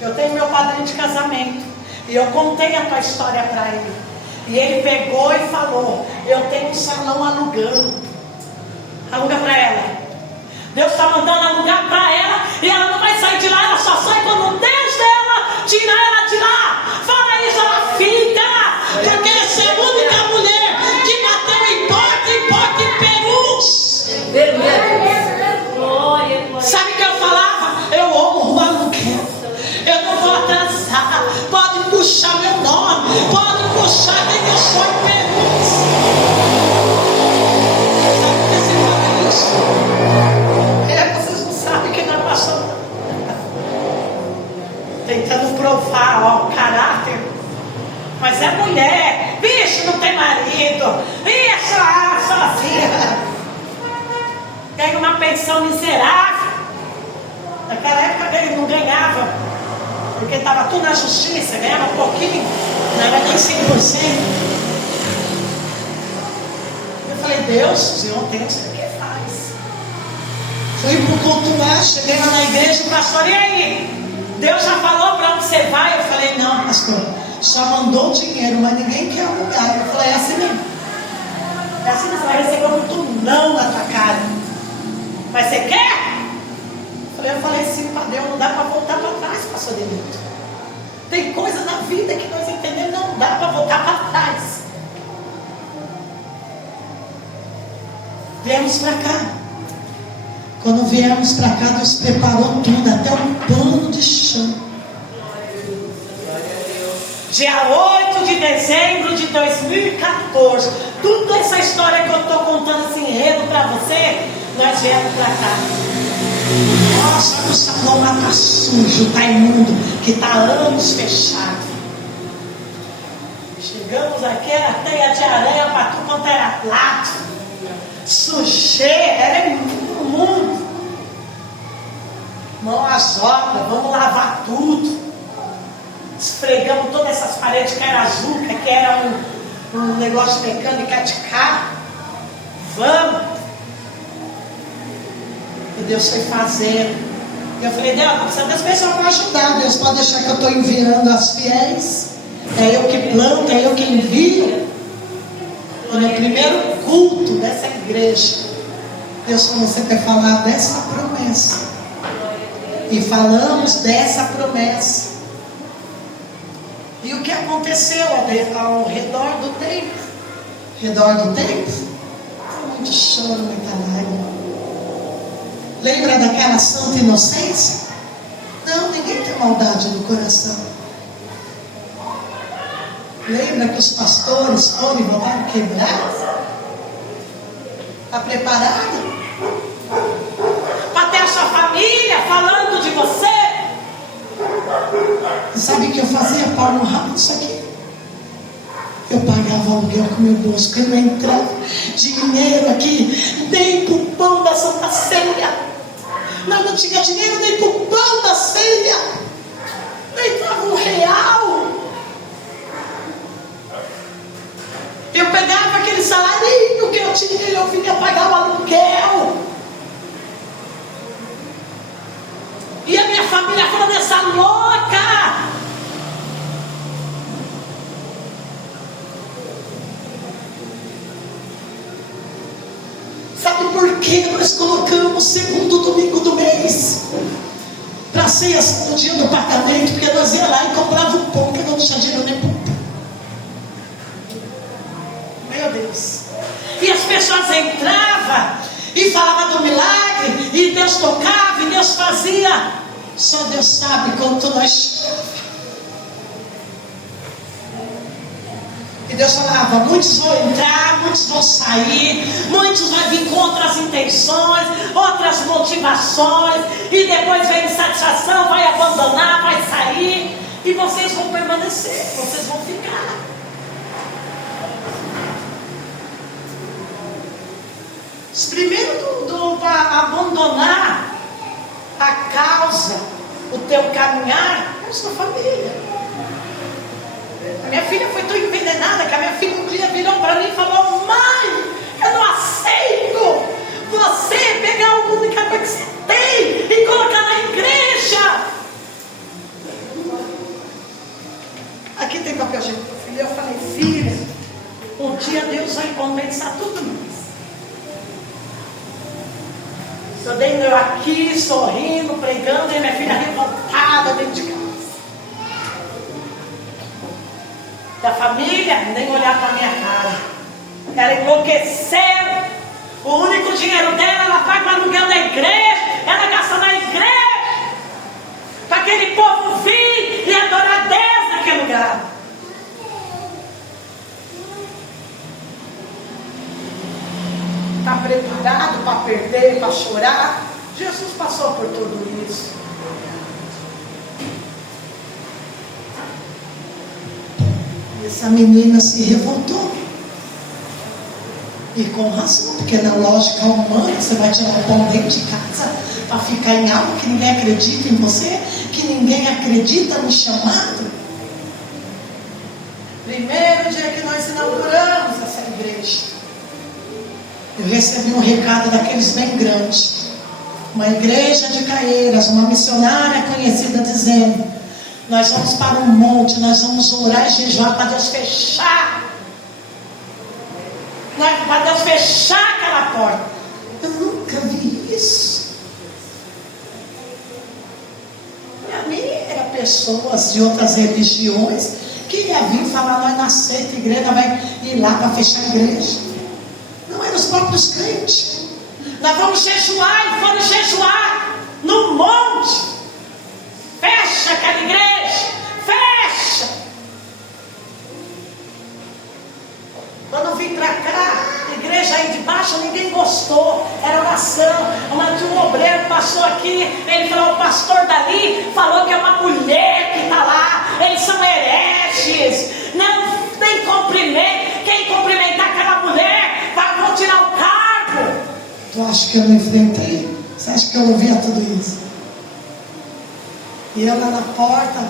eu tenho meu padrinho de casamento. E eu contei a tua história para ele. E ele pegou e falou, eu tenho um salão alugando. Aluga para ela. Deus está mandando alugar para ela. E ela não vai sair de lá. Ela só sai quando o Deus dela tira ela de lá. Fala isso, ela fica. Porque essa é a única mulher que bateu em porta em Perus. Sabe o que eu falava? Eu amo o aluguel. Eu não vou atrasar. Pode puxar meu nome. Pode puxar quem eu sou em Perus. Sabe por que você fala isso? Vocês não sabem que nós passamos tentando provar o caráter. Mas é mulher. Bicho, não tem marido. Bicho, sozinha. Ganha uma pensão miserável. Naquela época ele não ganhava, porque estava tudo na justiça, ganhava um pouquinho, não era nem 100%. Eu falei, Deus, o Senhor tem, o Senhor que faz. Fui para o culto lá, cheguei lá na igreja, o pastor, e aí? Deus já falou para onde você vai? Eu falei, não, pastor, só mandou o dinheiro, mas ninguém quer alugar. Eu falei, é assim mesmo. É assim mesmo, você vai receber muito não na tua cara. Mas você quer? Eu falei assim para Deus, não dá para voltar para trás, pastor Denilton. Tem coisa na vida que nós entendemos, não dá para voltar para trás. Viemos para cá. Quando viemos para cá, Deus preparou tudo, até um pano de chão. Dia 8 de dezembro de 2014. Toda essa história que eu estou contando assim, enredo para você, nós viemos para cá. Nossa, o salão lá está sujo, está imundo, que está anos fechado. Chegamos aqui, era teia de aranha para tudo quanto era lado. Sujeira, era imundo. Mão às obras, vamos lavar tudo. Esfregamos todas essas paredes que era azul, que era um negócio mecânico de carro. Vamos. E Deus foi fazendo. E eu falei, Deus, não precisa das pessoas para ajudar. Deus pode deixar que eu estou enviando as fiéis. É eu que planto, é eu que envio. E no primeiro culto dessa igreja, Deus falou, você quer falar dessa promessa. E falamos dessa promessa. E o que aconteceu ao redor do templo? Redor do templo? Muito choro, muita lágrima. Lembra daquela santa inocência? Não, ninguém tem maldade no coração. Lembra que os pastores foram e voltaram quebrados? Está preparado? Para ter a sua família falando de você. E sabe o que eu fazia? Paulo, rápido isso aqui. Eu pagava aluguel com meu bolso, que não entrava dinheiro aqui, nem pro pão da Santa Ceia. Não tinha dinheiro nem pro pão da ceia. Não entrava R$1. Eu pegava aquele salarinho que eu tinha e eu vinha pagar o aluguel. E a minha família falando, essa louca. Sabe por que nós colocamos o segundo domingo do mês para ceia no dia do pagamento? Porque nós ia lá e comprava o pão, que não tinha dinheiro nem para o pão. Meu Deus. E as pessoas entravam e falavam do milagre, e Deus tocava, e Deus fazia. Só Deus sabe quanto nós. E Deus falava, muitos vão entrar, muitos vão sair, muitos vão vir com outras intenções, outras motivações, e depois vem insatisfação, vai abandonar, vai sair, e vocês vão permanecer, vocês vão ficar. Primeiro para abandonar a causa, o teu caminhar, é a sua família. A minha filha foi tão envenenada que a minha filha um dia virou para mim e falou, mãe, eu não aceito você pegar a única coisa que você tem e colocar na igreja. Aqui tem papel de filha. Eu falei, filha, um dia Deus vai compensar tudo isso. Estou dentro eu aqui, sorrindo, pregando, e minha filha revoltada dentro de casa. Da família, nem olhar para a minha cara. Ela enlouqueceu. O único dinheiro dela, ela paga o aluguel da igreja, ela gasta na igreja, para aquele povo vir e adorar Deus naquele lugar. Está preparado para perder, para chorar? Jesus passou por tudo isso. E essa menina se revoltou. E com razão, porque na lógica humana você vai tirar o pão dentro de casa para ficar em algo que ninguém acredita em você, que ninguém acredita no chamado. Primeiro dia que nós inauguramos essa igreja, eu recebi um recado daqueles bem grandes. Uma igreja de Caieiras, uma missionária conhecida dizendo, nós vamos para um monte, nós vamos orar e jejuar para Deus fechar. Para Deus fechar aquela porta. Eu nunca vi isso. Para mim eram pessoas de outras religiões que iam vir falar, nós na sexta igreja vai ir lá para fechar a igreja. Não eram os próprios crentes. Nós vamos jejuar e foram jejuar no monte. Fecha aquela igreja. Fecha. Quando vim para cá, a igreja aí de baixo, ninguém gostou. Era oração. Mas um obreiro passou aqui. Ele falou, o pastor dali falou que é uma mulher que está lá. Eles são hereges. Não tem cumprimento. Quem cumprimentar aquela mulher, vão tirar o cargo. Tu acha que eu não enfrentei? Você acha que eu ouvia tudo isso? E eu lá na porta,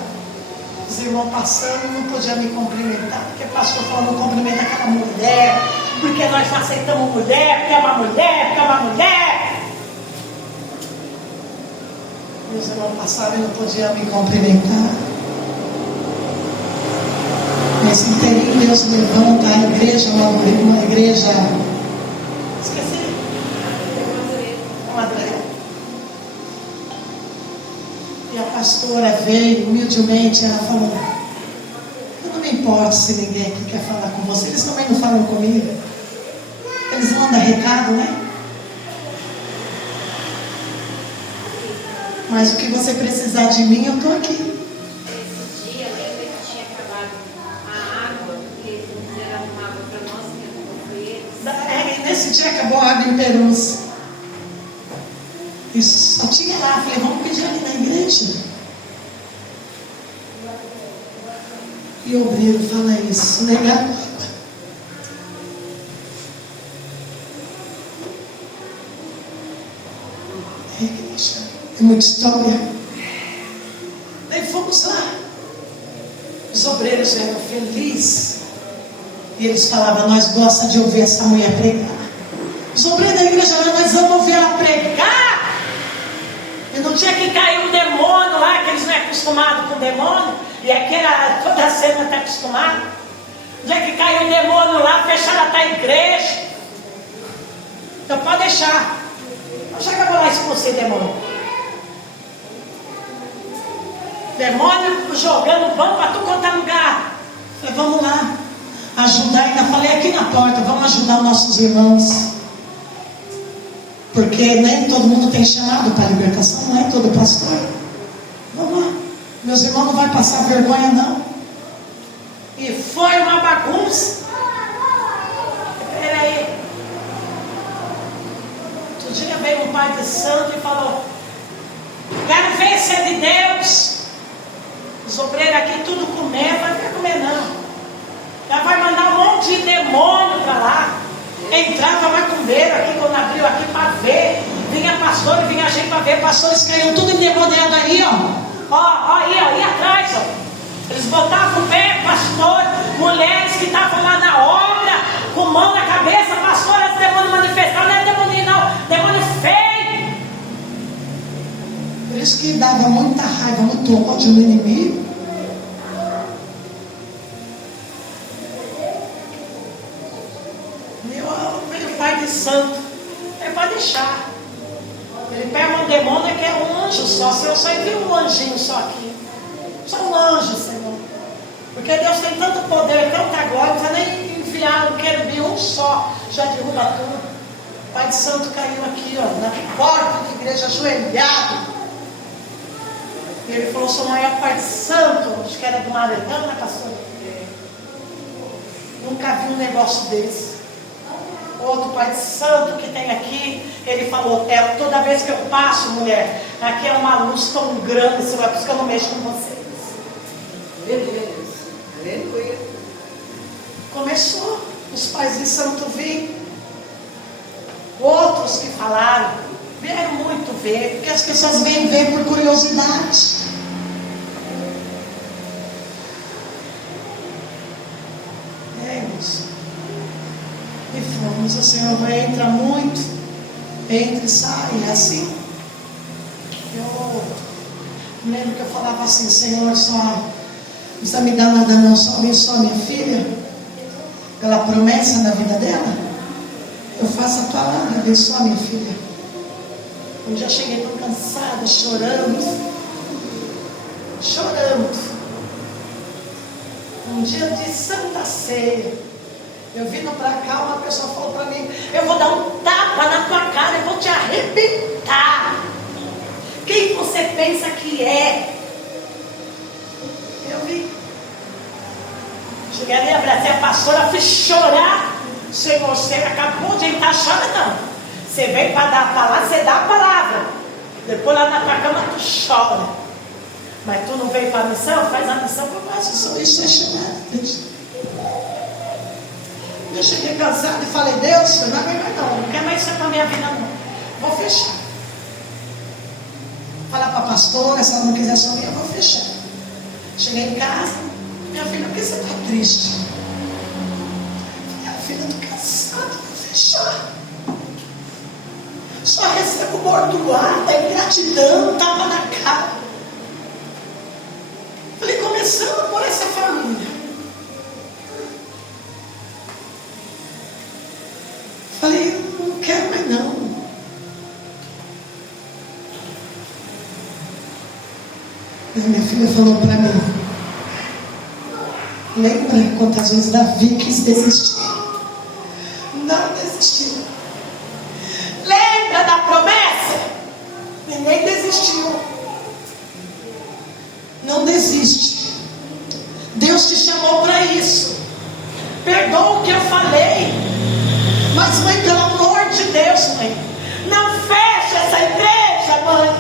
os irmãos passando, não podia me cumprimentar, porque o pastor falou, não cumprimenta aquela mulher, porque nós não aceitamos mulher, porque é uma mulher, porque é uma mulher. Os irmãos passavam e não podiam me cumprimentar. Nesse inteirinho, Deus me levanta a igreja, uma igreja. Esqueci. Madureira. E a pastora veio, humildemente, ela falou: eu não me importo se ninguém aqui quer falar com você. Eles também não falam comigo. Eles mandam recado, né? Mas o que você precisar de mim, eu estou aqui. Esse dia, lembra que tinha acabado a água, porque não era uma água para nós, que era eles. Nesse dia acabou a água em Perus. Isso só tinha lá. Falei: vamos pedir ali na igreja. E o obreiro fala isso, negado. É igreja. É muita história. Daí fomos lá. Os obreiros eram felizes. E eles falavam: nós gostamos de ouvir essa mulher pregar. Os obreiros da igreja falavam: nós vamos ouvir ela pregar. E não tinha que cair um demônio lá, que eles não é acostumados com demônio. E aqui toda a cena está acostumada. Não tinha que cair um demônio lá, fecharam até a igreja. Então pode deixar. Eu já vou lá expulsar demônio. Demônio jogando pão para tudo quanto é lugar. Falei: vamos lá ajudar. Ainda falei aqui na porta: vamos ajudar os nossos irmãos. Porque nem todo mundo tem chamado para a libertação. Não é todo pastor. Vamos lá. Meus irmãos não vão passar vergonha, não. E foi uma bagunça. Peraí. Outro dia veio um pai de santo e falou: quero ver se é de Deus. Os obreiros aqui tudo comendo, não vai comer não. Já vai mandar um monte de demônio para lá. Entrava macumbeiro aqui, quando abriu aqui para ver. Vinha pastor e vinha gente para ver. Pastores caíam tudo endemoniado aí, ó. Ó, aí atrás, ó. Eles botavam o pé, pastor, mulheres que estavam lá na obra, com mão na cabeça, pastor, esse demônio manifestado, não é demônio não, demônio feio. Por isso que dava muita raiva, muito ódio no inimigo. Meu pai de santo, ele pode deixar. Ele pega um demônio que é um anjo só. Se eu só envio um anjinho só aqui, só um anjo, Senhor. Porque Deus tem tanto poder, tanta glória, não precisa nem enviar um querubim, um só, já derruba tudo. O pai de santo caiu aqui, ó, na porta da igreja, ajoelhado. E ele falou: sou o maior pai de santo. Acho que era do Maretão, né, pastor? Nunca vi um negócio desse. Outro pai de santo que tem aqui, ele falou: toda vez que eu passo, mulher, aqui é uma luz tão grande, Senhor, é por isso que eu não mexo com vocês. Aleluia. Começou, os pais de santo viram. Outros que falaram, vieram muito ver, porque as pessoas vêm ver por curiosidade. E fomos, o Senhor entra muito, entra e sai, é assim. Eu lembro que eu falava assim: Senhor, só não precisa me dar nada não, só abençoa minha filha, pela promessa na vida dela. Eu faço a palavra, abençoa minha filha. Um dia cheguei tão cansada, chorando. Um dia de Santa Ceia, eu vindo para cá, uma pessoa falou para mim: eu vou dar um tapa na tua cara, eu vou te arrebentar. Quem você pensa que é? Eu vi. Cheguei ali, abracei a pastora, fui chorar. Senhor, você acabou de entrar chorando. Você veio para dar a palavra, você dá a palavra. Depois lá na tua cama tu chora. Mas tu não veio para a missão? Faz a missão, eu faço isso, é chamado. Eu cheguei cansado e falei: Deus, não vai mais não quero mais isso para a minha vida não. Vou fechar. Falar para a pastora, se ela não quiser só eu vou fechar. Cheguei em casa: minha filha, por que você está triste? Minha filha, eu estou cansada, vou fechar. Só recebo bordoada, ingratidão, tapa na cara. Falei, começando por essa família. Falei, não quero mais não. E minha filha falou para mim, lembra quantas vezes Davi quis desistir? Não desistiu. Lembra da promessa? Ninguém desistiu. Não desiste. Deus te chamou para isso. Perdoa o que eu falei. Mas mãe, pelo amor de Deus, mãe, não fecha essa igreja, mãe.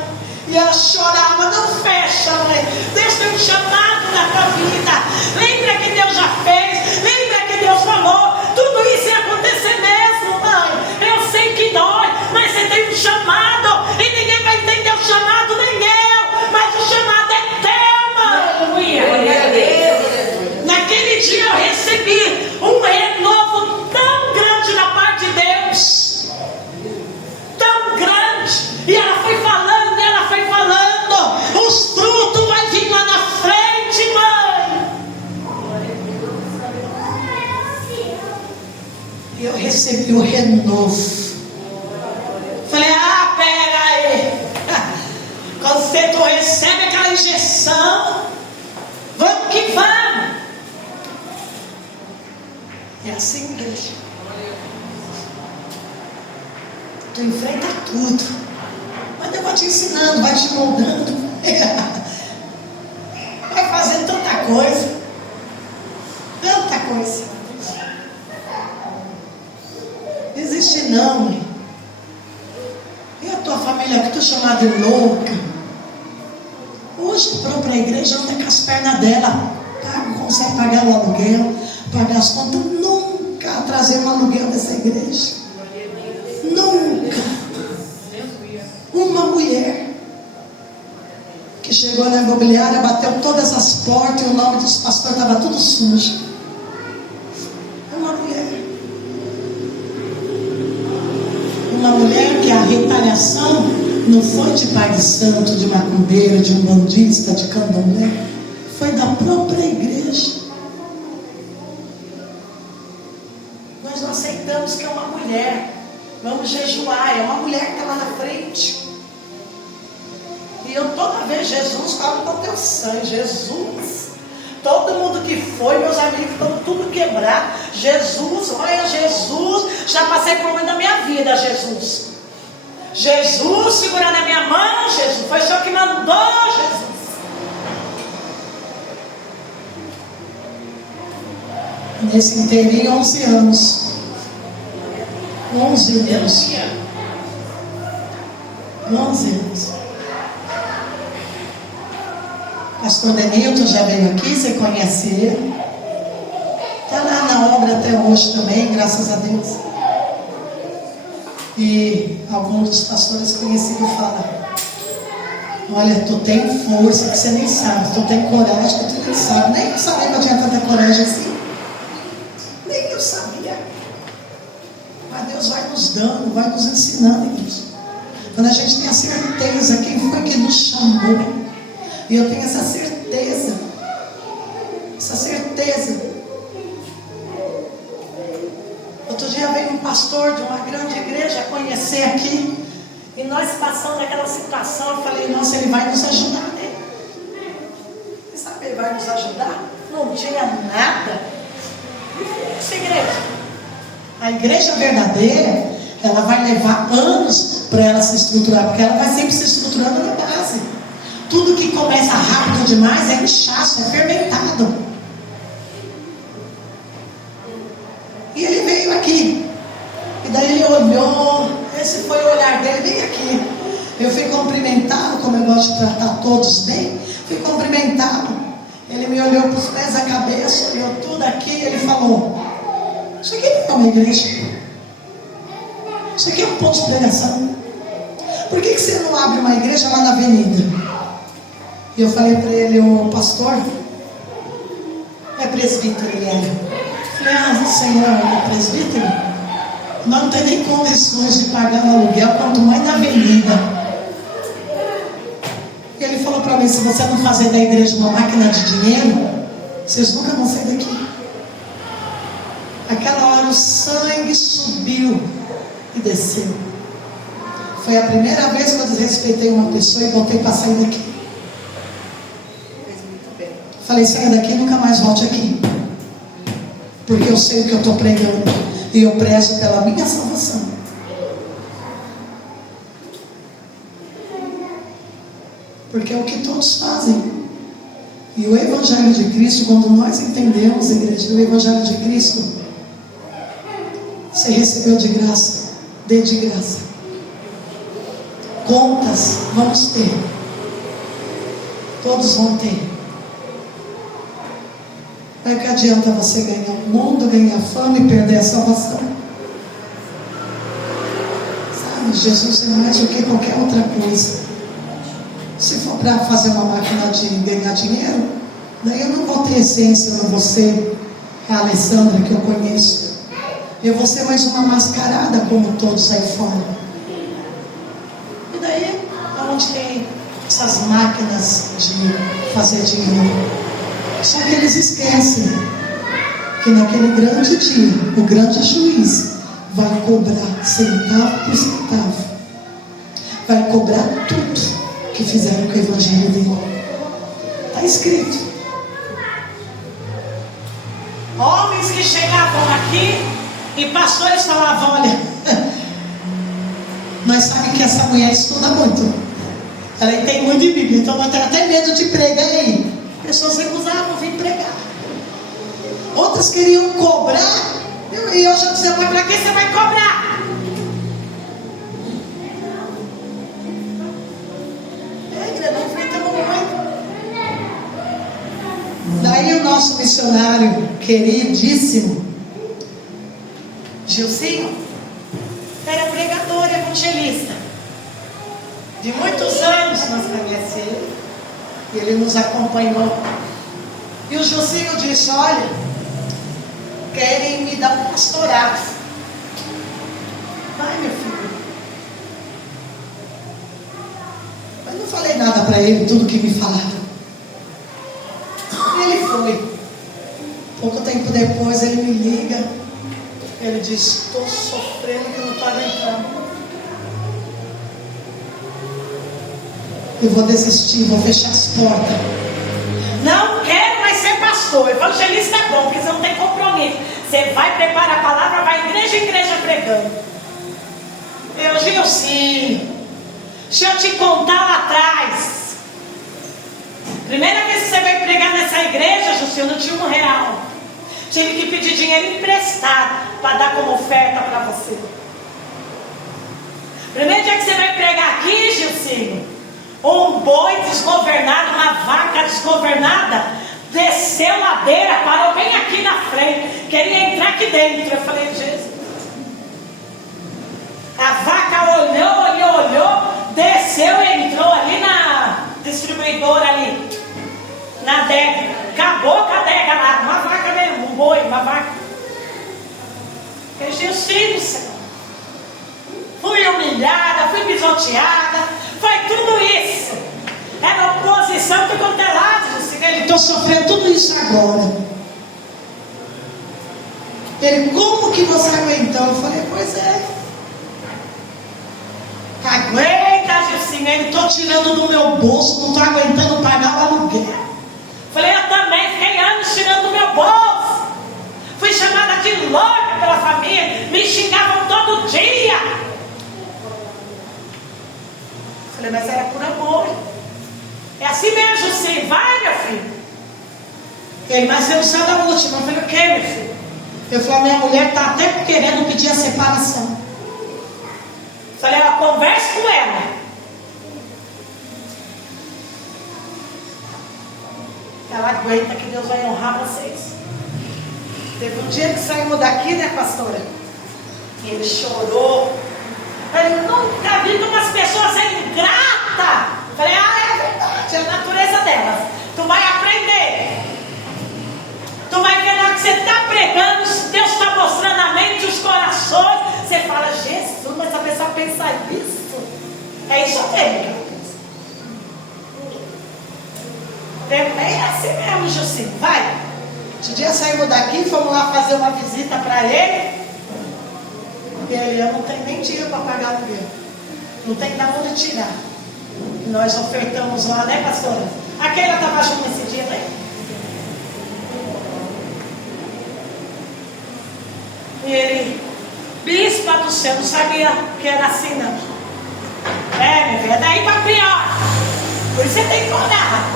E ela chorava, não fecha, mãe. Deus tem um chamado na tua vida. Lembra que Deus já fez. Lembra que Deus falou. Tudo isso ia acontecer mesmo, mãe. Eu sei que dói, mas você tem um chamado. E ninguém vai entender o chamado, nem eu. Mas o chamado é teu, mãe. Aleluia. Naquele dia eu recebi um renovo tão grande da parte de Deus. Tão grande. E ela foi falando. Os frutos vai vir lá na frente, mãe. E eu recebi o renovo. Falei, pera aí. Quando tu recebe aquela injeção, vamos que vamos. É assim, igreja. Tu enfrenta tudo. Mas Deus vai te ensinando, vai te moldando. Vai fazer tanta coisa. Tanta coisa. Desiste não, mãe. E a tua família que tu chamada de louca? Hoje para a igreja anda com as pernas dela. Consegue pagar o aluguel, pagar as contas. Nunca trazer um aluguel dessa igreja. Nunca. Uma mulher que chegou na imobiliária, bateu todas as portas e o nome dos pastores estava tudo sujo. Uma mulher. Uma mulher que a retaliação não foi de pai de santo, de macumbeiro, de umbandista, de candomblé. Foi da própria igreja. Nós não aceitamos que é uma mulher. Vamos jejuar, é uma mulher que está lá na frente. E eu toda vez, Jesus, falo com o teu sangue, Jesus. Todo mundo que foi, meus amigos estão tudo quebrados. Jesus, olha Jesus, já passei por muito da minha vida, Jesus. Jesus segurando a minha mão, Jesus. Foi o Senhor que mandou, Jesus. Nesse inteirinho, 11 anos. 11 anos. 11 anos. Pastor Denilton já veio aqui, você conhece ele. Está lá na obra até hoje também, graças a Deus. E alguns dos pastores conhecidos falam: olha, tu tem força que você nem sabe, tu tem coragem que tu nem sabe. Nem eu sabia que eu tinha tanta coragem assim. Nem eu sabia. Mas Deus vai nos dando, vai nos ensinando isso. Quando a gente tem a certeza quem foi que nos chamou. E eu tenho essa certeza. Essa certeza. Outro dia veio um pastor de uma grande igreja conhecer aqui. E nós passando aquela situação, eu falei, nossa, ele vai nos ajudar, né? Você sabe que ele vai nos ajudar? Não tinha nada. Essa igreja. A igreja verdadeira, ela vai levar anos para ela se estruturar, porque ela vai sempre se estruturando na base. Tudo que começa rápido demais é inchaço, é fermentado. E ele veio aqui. E daí ele olhou. Esse foi o olhar dele, bem aqui. Eu fui cumprimentado, como eu gosto de tratar todos bem. Fui cumprimentado. Ele me olhou para os pés, a cabeça, olhou tudo aqui. E ele falou: isso aqui não é uma igreja. Isso aqui é um ponto de pregação. Por que você não abre uma igreja lá na avenida? E eu falei para ele: o pastor é presbítero, ele era. Eu falei: Senhor, ele é presbítero? Nós não temos nem condições de pagar o aluguel, quanto mais na avenida. E ele falou para mim: se você não fazer da igreja uma máquina de dinheiro, vocês nunca vão sair daqui. Aquela hora o sangue subiu e desceu. Foi a primeira vez que eu desrespeitei uma pessoa e voltei para sair daqui. Fez muito bem. Falei: saia daqui e nunca mais volte aqui. Porque eu sei o que eu estou pregando. E eu prezo pela minha salvação. Porque é o que todos fazem. E o Evangelho de Cristo, quando nós entendemos, igreja, o Evangelho de Cristo, você recebeu de graça, dê de graça. Contas vamos ter. Todos vão ter. Mas que adianta você ganhar o mundo, ganhar fama e perder a salvação? Sabe, Jesus é mais do que qualquer outra coisa. Se for para fazer uma máquina de ganhar dinheiro, daí eu não vou ter essência, eu não vou ser a Alessandra que eu conheço. Eu vou ser mais uma mascarada como todos aí fora. E daí, aonde tem essas máquinas de fazer dinheiro? Só que eles esquecem que naquele grande dia, o grande juiz vai cobrar centavo por centavo. Vai cobrar tudo que fizeram com o evangelho dele. Está escrito. Homens que chegavam aqui e pastores falavam: olha, nós sabemos que essa mulher estuda muito. Ela tem muito de Bíblia, então vai ter até medo de pregar aí. Pessoas recusavam vir pregar. Outras queriam cobrar. E eu já dizia: mas para que você vai cobrar? Não enfrentamos muito. Daí o nosso missionário queridíssimo Gilcinho era pregador, evangelista. De muitos anos nós conhecemos. E ele nos acompanhou. E o Gilcinho disse: olha, querem me dar um pastorado. Vai, meu filho. Mas não falei nada para ele, tudo que me falaram. E ele foi. Pouco tempo depois ele me liga. Ele diz: estou sofrendo que não está aguentando. Eu vou desistir, vou fechar as portas. não quero mais ser pastor. Evangelista é bom, porque você não tem compromisso. Você vai preparar a palavra, vai igreja em igreja pregando. Eu digo sim. Deixa eu te contar lá atrás. Primeira vez que você veio pregar nessa igreja, Jussi, eu não tinha R$1. Tive que pedir dinheiro emprestado para dar como oferta para você. Primeiro dia que você veio pregar aqui, Gilcinho, um boi desgovernado, uma vaca desgovernada, desceu ladeira, parou bem aqui na frente, queria entrar aqui dentro. Eu falei: Jesus. A vaca olhou, desceu e entrou ali na distribuidora ali, na adega. Acabou com a adega lá, uma vaca mesmo, um boi, uma vaca. Eu disse: Gilcinho, Senhor, fui humilhada, fui pisoteada, foi tudo isso. Era oposição de quanto é lado. Estou sofrendo tudo isso agora. Ele: como que você aguentou? Eu falei: pois é. Aguenta, Gilcinho. Ele: estou tirando do meu bolso, não estou aguentando pagar o aluguel. Falei: eu também fiquei anos tirando do meu bolso. Fui chamada de louca pela família, me xingavam todo dia. Falei: mas era por amor. É assim mesmo, sim. Vai, meu filho. Ele: mas você não sabe a última. Eu falei: o que, meu filho? Eu falei: minha mulher está até querendo pedir a separação. Falei: ó, converse com ela. Ela aguenta que Deus vai honrar vocês. Teve um dia que saímos daqui, né, pastora? E ele chorou. Eu nunca vi como as pessoas são ingratas. Falei: é verdade, é a natureza delas. Tu vai aprender. Tu vai ver na hora que você está pregando, Deus está mostrando a mente, os corações. Você É esotérica. É assim mesmo, Jucinho. Vai. Outro dia saímos daqui, fomos lá fazer uma visita para ele. E ele, eu não tenho nem dinheiro para pagar o aluguel. Não tem da onde tirar. E nós ofertamos lá, né, pastora? A Keila estava junto nesse dia, né? E ele, bispa do céu, não sabia que era assim, não. Minha filha, daí para pior. Por isso você tem que orar.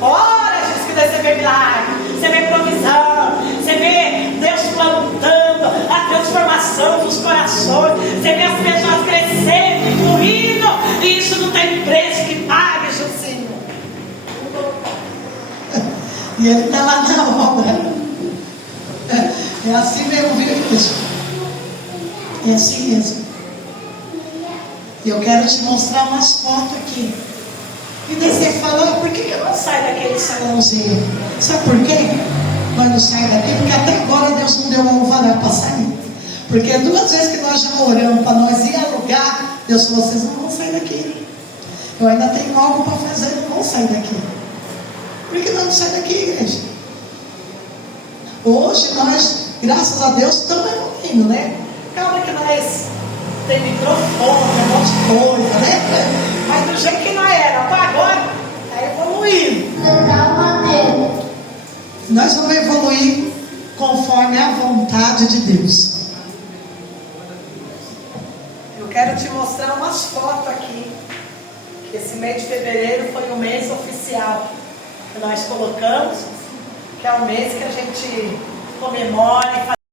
Ora, Jesus, que daí você vê milagre, você vê provisão, você vê Deus plantando a transformação dos corações, você vê as pessoas crescendo e fluindo, e isso não tem preço que pague, Jucinho. E ele está lá na obra. É assim mesmo, viu, igreja? É assim mesmo. E eu quero te mostrar umas fotos aqui. E daí você fala, por que eu não saio daquele salãozinho? Sabe por quê? Nós não saímos daqui, porque até agora Deus não deu uma alvará para sair. Porque 2 vezes que nós já oramos para nós ir alugar, Deus falou, vocês não vão sair daqui. Eu ainda tenho algo para fazer, não vão sair daqui. Por que nós não saímos daqui, igreja? Hoje nós, graças a Deus, estamos evoluindo, né? Calma que nós tem microfone, um monte de coisa, né? Mas do jeito que nós éramos agora, está evoluindo. Nós vamos evoluir conforme a vontade de Deus. Eu quero te mostrar umas fotos aqui. Esse mês de fevereiro foi o mês oficial que nós colocamos, que é o mês que a gente comemora e faz